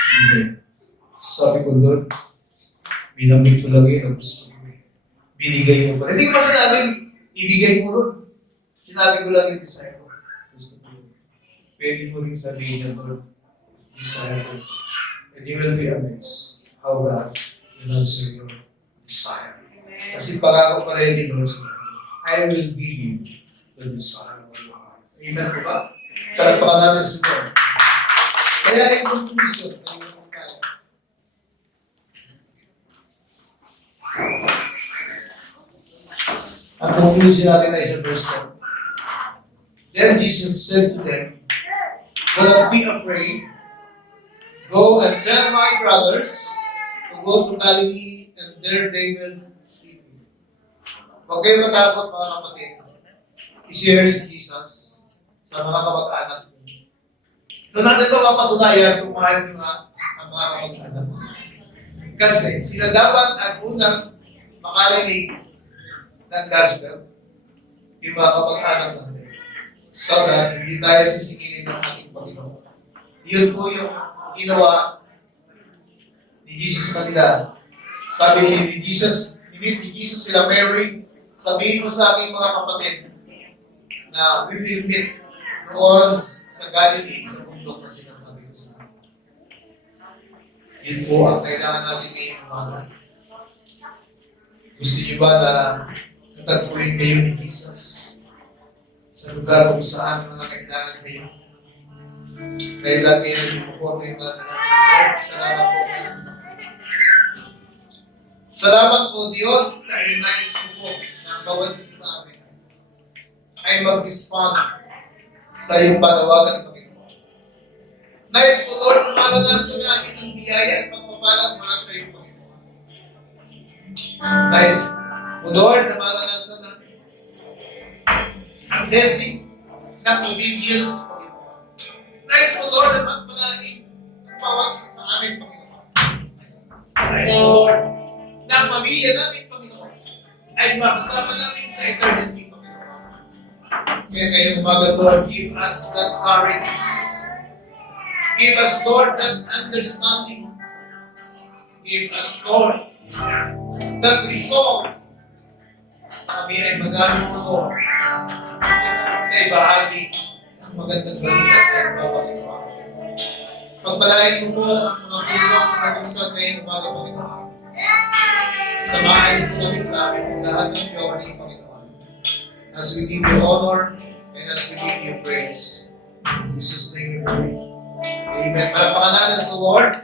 Hindi. So sabi ko, Lord, binamit ko lang yun ang gusto ko binigay mo pa. Hindi ko pa sinabing ibigay mo, Lord. Sinabi ko lang yung desire ko. Gusto ko. Pwede mo rin sabihin niya, Lord, desire ko. And you will be amazed how God will answer your desire. Kasi pangako pa rin ni Lord, I will give you the desire. Amen po ba? Kalagpakan natin si Lord. Kaya yung conclusion, ang conclusion natin ay sa verse 10. Then Jesus said to them, "Do not be afraid. Go and tell my brothers to go to Galilee, and there they will see me." Huwag kayo matakot mga kapatid. I-share si Jesus sa mga kamag-anak mo. Doon natin pa mapatunayan kung mahal nyo nga ang mga kamag-anak mo. Kasi sila dapat ang unang makarinig ng gospel, yung mga kamag-anak natin. So that hindi tayo sisingilin ng ating Panginoon. Yun po yung ginawa ni Jesus kanila. Sabi ni Jesus sila, Mary, sabihin mo sa aking mga kapatid na we will meet noon sa Galilee, sa bundok na sinasabi ko sa amin. Yun po ang kailangan natin ngayong umaga. Gusto niyo ba na natagpuin kayo ni Jesus sa lugar kung saan mga kailangan kayo? Dahil lang kayo nagpupunta yung mga salamat po. Salamat po Diyos dahil nais mo po na ang bawat isa sa amin ay mag-respond sa iyong panawagan, Panginoon. Nais po, Lord, malanasan namin ang biyaya at pagpapalang mula sa iyong Panginoon. Nais po, Lord, na malanasan namin ang blessing ng obedience, Panginoon. Nais po, Lord, na magpalaging ang bawat isa sa amin, Panginoon. Nais po, Lord, na ang pamilya namin, Panginoon, ay makasama namin sa eternity, Panginoon. Kaya ngayong umaga, Lord, give us that courage. Give us, Lord, that understanding. Give us, Lord, that resolve. Kami ay magamit mo, Lord, ay bahagi ang magandang balita sa iyong Panginoon. Pagpalain mo po ang mga puso ang nabuksan ngayong umaga, Panginoon. Samahan mo kami sa amin lahat ng glory, Panginoon. As we give you honor and as we give you praise. In Jesus' name we pray. Amen. Palakpakan natin sa Lord.